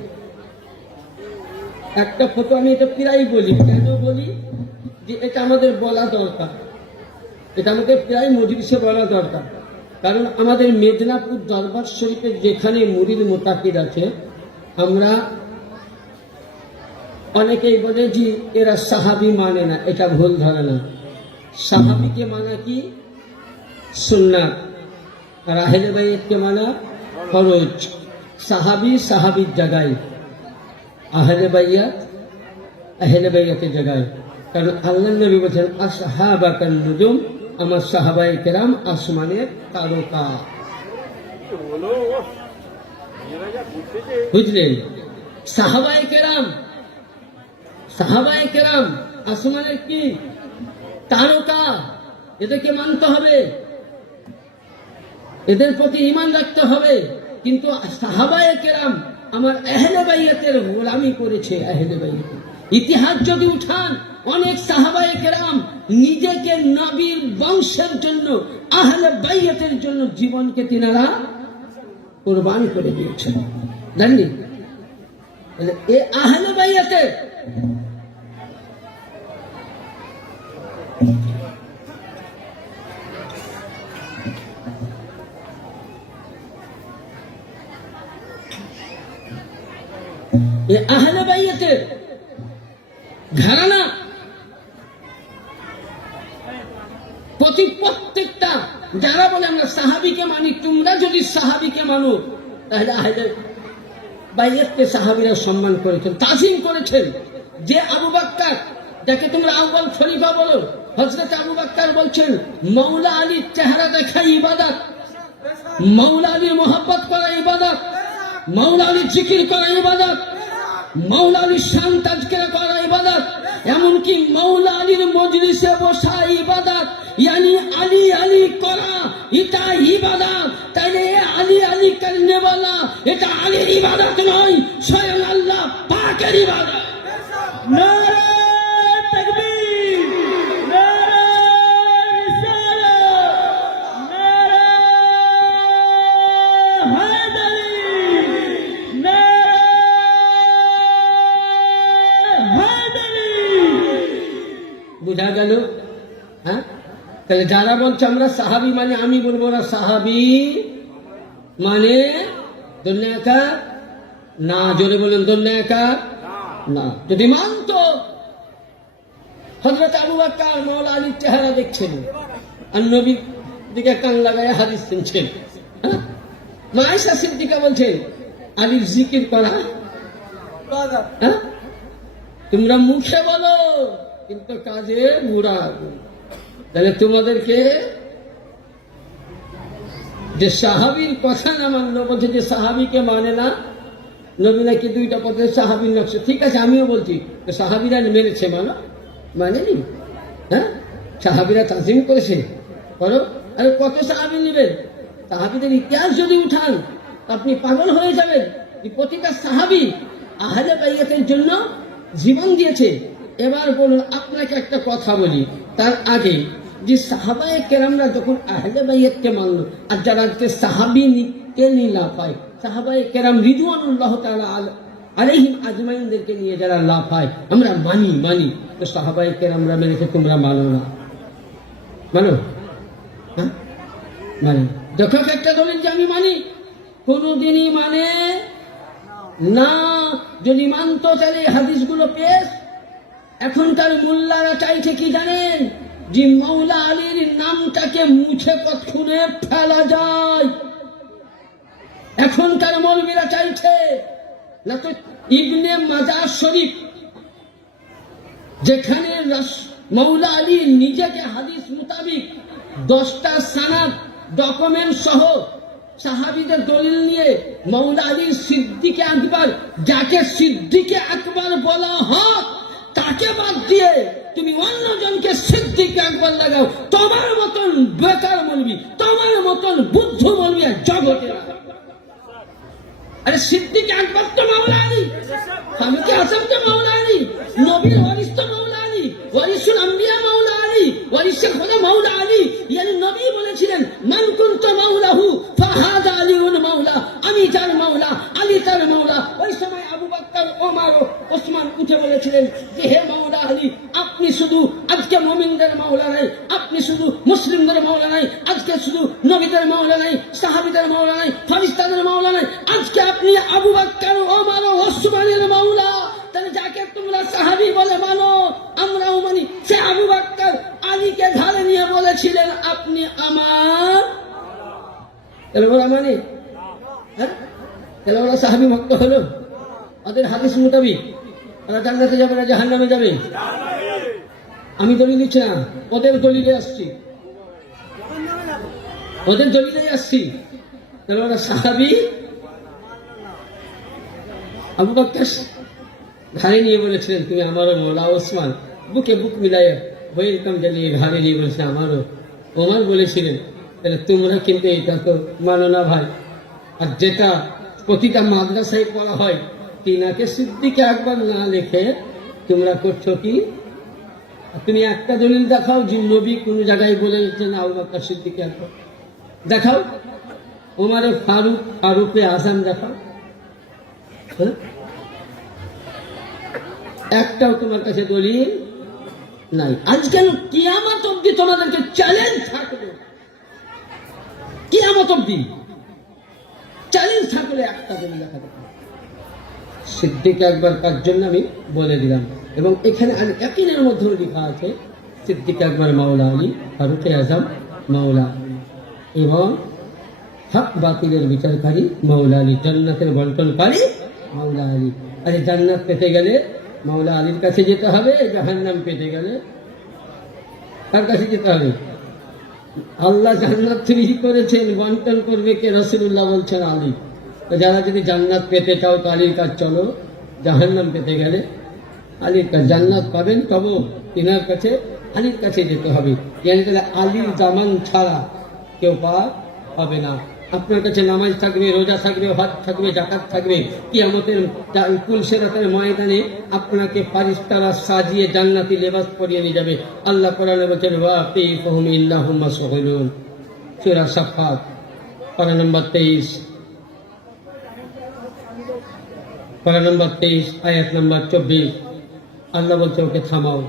একটা ফতোয়া, আমি এটা প্রায় বলি। কেন বলি? যে এটা আমাদের বলা দরকার, এটা আমাদের প্রায় মজলিসে বলা দরকার। কারণ আমাদের মেদিনীপুর দরবার শরীফের যেখানে মুরিদ মোতাকিদ আছে, আমরা অনেকেই বলে যে এরা সাহাবি মানে না, এটা ভুল ধারণা। সাহাবিকে মানা কি? সুন্নাত। আর আহলে বাইতকে মানা ফরজ। সাহাবি সাহাবির জায়গায়, আহলে বাইত আহলে বাইতের জায়গায়। কারণ আল্লাহ নবী বলেছেন, আসহাবাকান নুজুম, আমার সাহাবায়ে কেরাম আসমানের তারকা। বুঝলেন? সাহাবায়ে কেরাম, সাহাবায়ে কেরাম আসমানের কি? তারকা। এদেরকে মানতে হবে, এদের প্রতি ঈমান রাখতে হবে। কিন্তু সাহাবায়ে কেরাম আমার আহলে বাইতের গোলামি করেছে। আহলে বাইত ইতিহাস যদি উঠান, অনেক সাহাবায়ে কেরাম নিজেকে নবীর বংশের জন্য, আহলে বাইতের জন্য জীবনকে তিনারা কুরবান করে দিয়েছেন। জানেন? এ আহলে বাইতের আহলে বাইতের ঘরানা প্রত্যেকটা যারা বলে আমরা সাহাবিকে মানি, তোমরা যদি সাহাবিকে মানো তাহলে আহলে বাইতকে সাহাবীরা সম্মান করেছেন, তাজিম করেছেন। যে আবু বকর, যাকে তোমরা আউয়াল খলিফা বলো, হযরত আবু বকর বলছেন, মাওলা আলীর চেহারা দেখা ইবাদত, মাওলা আলীর মোহাব্বত করা ইবাদত, মাওলা আলীর জিকির করা ইবাদত, মাওলা আলীর শান তাজকিরা করা ইবাদত, এমনকি মাওলা আলীর মজলিসে বসা ইবাদত। यानी अली अली करा এটা ইবাদত। তাইলে আলী আলী করনে वाला এটা আলীর ইবাদত নয়, স্বয়ং আল্লাহ পাকের ইবাদত। नारे तकबीर, नारे रिसालत, नारे हैदरी, नारे हैदरी। বুঝা গেল? হ্যাঁ, তাহলে যারা বলছে আমরা সাহাবি মানে, আমি বলবো না সাহাবি মানে দুনিয়াকা না। জোরে বলেন দুনিয়াকা না। যদি মানতো, হযরত আবু বকর মাওলা আলীর চেহারা দেখছেন আর নবীর দিকে কান লাগায় হাদিস শুনছেন। মা আয়েশা সিদ্দিকা বলছেন, আলীর জিকির করা হ্যাঁ তোমরা মুখে বলো কিন্তু কাজে বুড়া। তাহলে তোমাদেরকে যে সাহাবীর কথা না মানলো, বলছে যে সাহাবীকে মানে না, নবী নাকি দুইটা পথের সাহাবীর নকশ। ঠিক আছে, আমিও বলছি সাহাবীরা মেনেছে, মানেনি? হ্যাঁ, সাহাবীরা তাজিম করেছে, করো। আরে কত সাহাবী নেবেন? সাহাবীদের ইতিহাস যদি উঠান আপনি পাগল হয়ে যাবেন। প্রতিটা সাহাবী আহলে বাইয়াতের জন্য জীবন দিয়েছে। এবার বলুন, আপনাকে একটা কথা বলি তার আগে, যে সাহাবায়ে কেরামরা যখন আহলে বাইয়াতকে মানল, আর যারা সাহাবীকে নিয়ে লাভ হয়, সাহাবায়ে কেরাম রিদওয়ানুল্লাহ তাআলা আলাইহিম আজমাইনদেরকে নিয়ে যারা লাভ হয়, আমরা মানি। তো সাহাবায়ে কেরামরা মেনেছে, তোমরা মানো না? মানো? হ্যাঁ, মানে যখন একটা দলিল যে আমি মানি, কোনদিনই মানে না। যদি মানতো তাহলে হাদিসগুলো পেশ। এখনকার মোল্লারা চাইছে কি জানেন? যে মৌলা আলীর নামটাকে মুছে কতক্ষণে ফেলা যায়। এখনকার মৌলবীরা চাইছে না তো ইবনে মাজাহ শরীফ, যেখানে মৌলা আলী নিজেকে হাদিস মোতাবিক 10টা সনদ ডকুমেন্ট সহ সাহাবীদের দলিল নিয়ে মৌলা আলীর সিদ্দিকে আকবর, যাকে সিদ্দিকে আকবর বলা হয়, তাকে বাদ দিয়ে তুমি অন্যজনকে সিদ্দিকে আকবর লাগাও। তোমার মতন বেকার মৌলবী, তোমার মতন বুদ্ধ মৌলবী আর জগতে না। আরে সিদ্দিকে আকবর তো মৌলা আলী, ফারুক আযম তো মৌলা আলী, নবীর ওয়ারিস তো মৌলা আলী, ওয়ারিসুল আম্বিয়া মৌলা আলী, ওয়ারিসে খোদা মৌলা আলী। ইয়ানি নবী বলেছিলেন, মান কুনতু মাওলাহু ফাহাদা আলীউন মাওলা, আমি যার মাওলা আলী তার মাওলা। ওই সময় আবু বকর, ওমর ও ওসমান উঠে বলেছিলেন যে হে মাওলা আলী, আপনি শুধু আজকে মুমিনদের মাওলা নাই, আপনি শুধু মুসলিমদের মাওলা নাই, আজকে শুধু নবীদের মাওলা নাই, সাহাবীদের মাওলা নাই, ফেরেশতাদের মাওলা নাই, আজকে আপনি আবু বকর, ওমর ও ওসমানের মাওলা। তাহলে যাকে তোমরা সাহাবী বলে মানো, আমরাও মানি। সে আবু বকর আলীকে ঘাড়ে নিয়ে বলেছিলেন, আপনি আমার। তাহলে ওরা মানে, হ্যাঁ, তাহলে ওরা সাহাবী ভক্ত হলো? ওদের হাদিস মোতাবিক ওরা জান্নাতে যাবে না জাহান্নামে যাবে? আমি দলিল দিচ্ছি না, ওদের দলিলে আসছি, ওদের দলিলে আসছি। তাহলে ওরা সাহাবী। আবু বকর ঘাড়ে নিয়ে বলেছিলেন, তুমি আমারও মৌলা। ওসমান বুকে বুক মিলাইয়া ওয়েলকাম জানিয়ে ঘাড়ে নিয়ে বলেছে, আমারও। ওমর বলেছিলেন, তাহলে তোমরা কিন্তু এটা তো মানো না ভাই। আর যেটা প্রতিটা মাদ্রাসায় পড়া হয়, তিনাকে সিদ্দিকে আকবর না লিখে তোমরা করছো কি? তুমি একটা দলিল দেখাও যে নবী কোন জায়গায় বলেছেন আবু বকর সিদ্দিকে আকবর, দেখাও। ওমরে ফারুক, ফারুকে আজম দেখাও। হ্যাঁ, একটাও তোমার কাছে দলিল নাই। আজকাল কিয়ামত অব্দি তোমাদেরকে চ্যালেঞ্জ থাকবে, কিয়ামত অব্দি চ্যালেঞ্জ থাকলে একটা দলিল দেখাতে পারবে। সিদ্দিক আকবর কার জন্য আমি বলে দিলাম। এবং এখানে ইয়াকিনের মধ্যে লেখা আছে সিদ্দিক আকবর মাওলা আলী, ফারুকে আজম মাওলা আলী, এবং হক বাতিলের বিচারকারী মাওলা আলী, জান্নাতের বন্টনকারী মাওলা আলী। আরে জান্নাত পেতে গেলে মাওলা আলীর কাছে যেতে হবে, জাহান্নাম পেতে গেলে কার কাছে যেতে হবে? আল্লাহ জান্নাত তৈরি করেছেন, বন্টন করবে কে? রাসূলুল্লাহ বলছেন আলী। যারা যদি জান্নাত পেতে চাও তো আলীর কাছে চলো, জাহান্নাম পেতে গেলে আলীর কাছে। জান্নাত পাবেন তবে তিনার কাছে, আলীর কাছে যেতে হবে। আলীর জামান ছাড়া কেউ পার হবে না। আপনার কাছে নামাজ থাকবে, রোজা থাকবে, হজ থাকবে, জাকাত থাকবে, কিয়ামতের পুলসিরাতের ময়দানে আপনাকে ফারিস্তারা সাজিয়ে জান্নাতি লেবাস পরিয়ে নিয়ে যাবে। আল্লাহ কোরআনে বলেছেন, ওয়াকিফুহুম ইন্নাহুম মাসউলুন, সূরা সাফাত পারা নম্বর 23, পারা নম্বর 23 আয়াত নম্বর 24। আল্লাহ বলছে, ওকে থামাও।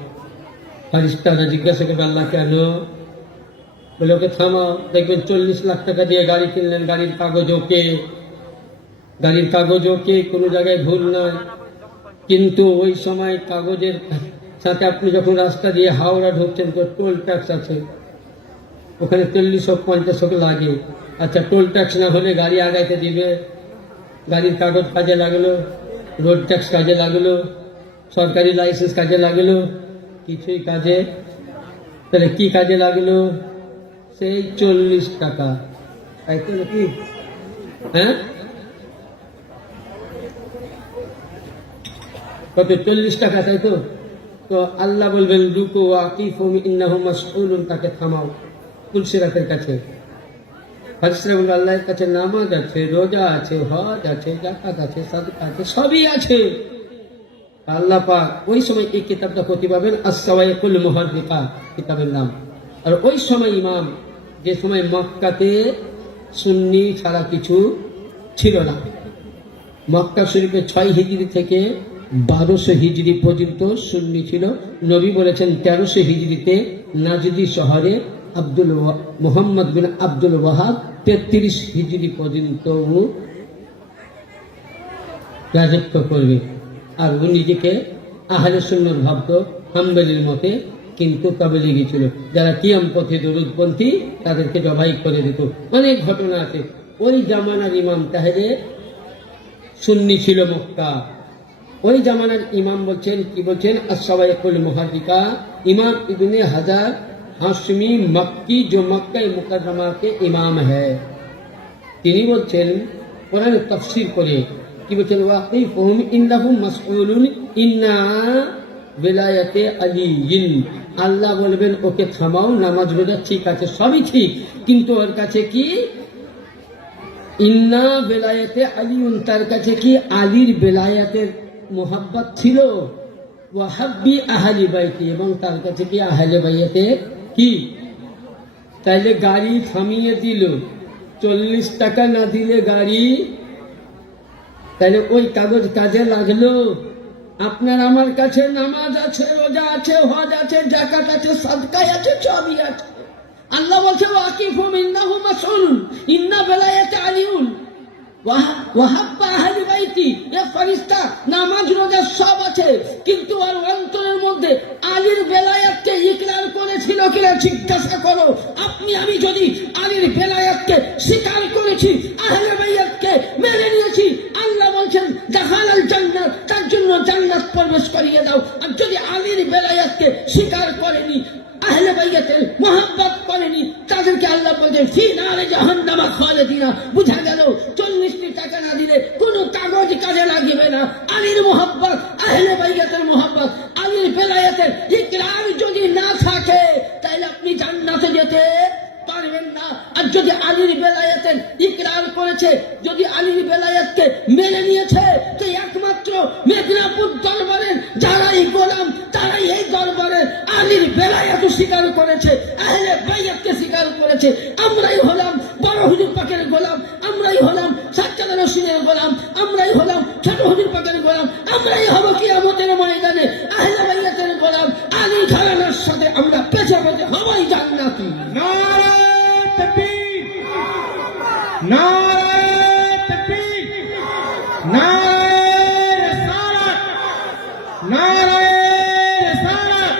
ফারিস্তারা জিজ্ঞাসা করবে, আল্লাহ কেন? বলে ওকে থামাও। দেখবেন 40 লাখ টাকা দিয়ে গাড়ি কিনলেন, গাড়ির কাগজ ওকে, গাড়ির কাগজ ওকে, কোনো জায়গায় ভুল নয়। কিন্তু ওই সময় কাগজের সাথে আপনি যখন রাস্তা দিয়ে হাওড়া ঢুকছেন তো টোল ট্যাক্স আছে, ওখানে 40-50 লাগে। আচ্ছা, টোল ট্যাক্স না হলে গাড়ি আগাইতে দিবে? গাড়ির কাগজ কাজে লাগলো, রোড ট্যাক্স কাজে লাগলো, সরকারি লাইসেন্স কাজে লাগলো, কিছুই কাজে তাহলে কি কাজে লাগলো? সেই 40 টাকা, তাই তো নাকি? হ্যাঁ, কত? 40 টাকা, তাই তো? তো আল্লাহ বলবেন রুকু ওয়াকিফুম ইন্নাহুম মাসউলুন, তাকে থামাও। পুলসিরাতের কাছে ফারিস্তারা বলবে আল্লাহর কাছে নামাজ আছে, রোজা আছে, হজ আছে, যাকাত আছে, সাদকা আছে, সবই আছে। আল্লাহ পাক ওই সময় এই কিতাবটা প্রতি পাবেন, আস-সাওয়াইকুল মুহাররিকা কিতাবের নাম। আর ওই সময় ইমাম, যে সময় মক্কাতে সুন্নি ছাড়া কিছু ছিল না, মক্কা শরীফে 6 হিজরি থেকে 1200 হিজরি পর্যন্ত সুন্নি ছিল। নবী বলেছেন 1300 হিজরিতে নাজদি শহরে মুহাম্মদ বিন আব্দুল ওয়াহাব 33 হিজরি পর্যন্ত রাজত্ব করবে। আর ও নিজেকে আহলে সুন্নাত ভাবত, হাম্বলির মতে, কিন্তু তাবলীগী ছিল। যারা কিয়াম পথে দরুদপন্থী তাদেরকে জবাই করে দিত। অনেক ঘটনা আছে। ওই জামানার ইমাম তাহলে সুন্নি ছিল মক্কা। ওই জামানার ইমাম বলছেন, কি বলছেন? আস-সাওয়াইকুল মুহাররিকা ইমাম ইবনে হাজার হাশমি মক্কি, जो मक्का मुकर्रमा के इमाम है, তিনি বলছেন কোরআনের তাফসীর করে, কি বলছেন? ওয়াকিফুহুম ইন্নাহুম মাসউলুন ইন্না বিলায়াতে আলিয়িন, আল্লাহ বলবেন ওকে থামাও, নামাজ রোজা ঠিক আছে, সবই ঠিক, কিন্তু ওর কাছে কি? ইন্না বেলায়েতে আলিউন, তার কাছে কি আলীর বেলায়াতের মোহাব্বত ছিল? ওয়াহাব্বি আহলি বাইতি, এবং তার কাছে কি আহলে বাইতের কি? তাইলে গাড়ি থামিয়ে দিল, 40 টাকা না দিলে গাড়ি, তাইলে ওই কাগজ কাজে লাগলো? আপনার আমার কাছে নামাজ আছে, রোজা আছে, হজ আছে, যাকাত আছে, সাদকায় আছে, সবই আছে। আল্লাহ বলছে ওয়াকিফুহুম ইন্নাহুম মাসউলুন ইন্না বেলায়াতে আলিউন ওয়াহাব্বা আহলি বাইতি, এ ফেরেশতা নামাজ রোজা সব আছে, কিন্তু আর অন্তরের মধ্যে আলীর বেলায়াতকে ইকরার করেছিল কিনা জিজ্ঞাসা করো। আপনি আমি যদি আলীর বেলায়াতকে স্বীকার করেছি, আহলে বাইতকে মেনে নিয়েছি, আল্লাহ বলছেন দাখালাল জান্নাত, তার জন্য জান্নাত প্রবেশ করিয়ে দাও। আর যদি আলীর বেলায়াতকে স্বীকার করেনি, আহলে বাইতের মোহাব্বত করেনি, তাদেরকে আল্লাহ বলছেন ফি নারে জাহান্নামা খালিদিনা। বুঝা গেল 40 টাকা না দিলে কোনো কাগজ কাজে লাগবে না। আলীর মোহাব্বত, আহলে বাইতের মোহাব্বত, আলীর বেলায়েতের ইকরার যদি না থাকে, তাহলে আপনি জান্নাতে যেতে পারবেন না। আর যদি আলীর বেলায়েতের ইকরার করেছে, যদি আলীর বেলায়েতকে মেনে নিয়েছে, তো একমাত্র মেদিনীপুর দরবারের যারাই গোলাম, তারাই এই দরবারের আলীর বেলায়েত স্বীকার করেছে, আহলে বাইতকে স্বীকার করেছে। আমরাই হলাম বড় হুজুর পাকের গোলাম, আমরাই হলাম সাজ্জাদ রশিদের গোলাম, আমরাই হলাম ছোট হুজুর পাকের গোলাম, আমরাই হব কিয়ামতের ময়দানে আহলে বাইতের গোলাম। আলী ঘরানার সাথে আমরা পেছে পেছে হবাই জান্নাতি। नारे तकबीर, नारे तकबीर, नारे रिसालत, नारे रिसालत,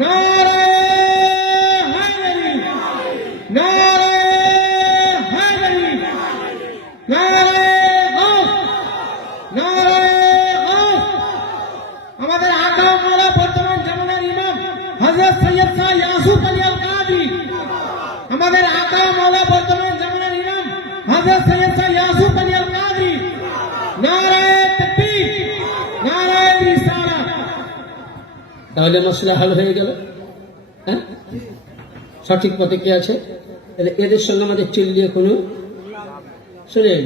नारे हैदरी, नारे हैदरी, नारे गौस, नारे गौस। আমাদের আকা মাওলা বর্তমান জামানার ইমাম হযরত সৈয়দ শাহ ইয়াসুফ আলী আল কাদরি, আমাদের আকা মাওলা বর্তমান জামানার ইমাম হযরত সৈয়দ শাহ ইয়াসুফ আলী আল কাদরি। নারে তাকবীর, নারে রিসালাত। তাহলে মশলা হাল হয়ে গেল। হ্যাঁ, সঠিক পথে কে আছে? তাহলে এদের সঙ্গে আমাদের চিল্লিয়ে কোনো শুনেন,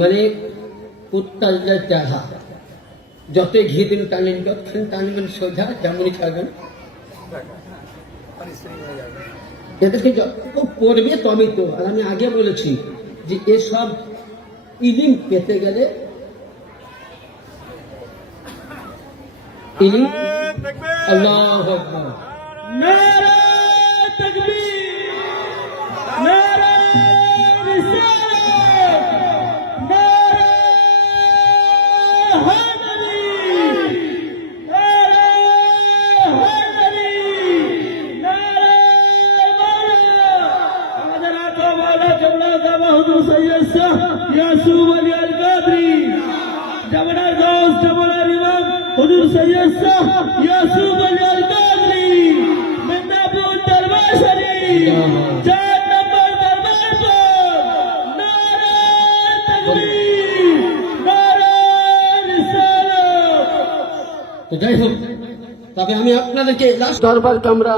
মানে কুত্তার চাহা, যতই ঘি দিন টানেন, যতক্ষণ টানবেন সোজা যেমনই ছাড়বেন, এদেরকে যত করবে তবেই তো। আর আমি আগে বলেছি যে এসব ইলিম পেতে গেলে ইলিম, আল্লাহু আকবার, नारे तकबीर, नारे रिसालत, नारे हैदरी, नारे हैदरी, नारे मौला। আমাদের আকা মাওলা জমলা দাবা হুজুর সৈয়দ শাহ ইয়াসুফ আলী আল কাদরি, জামানার গৌস, জামানার ইমাম হুজুর সৈয়দ শাহ ইয়াসুফ আলী আল তো যাই হোক, তবে আমি আপনাদেরকে লাস্ট দরবারকে আমরা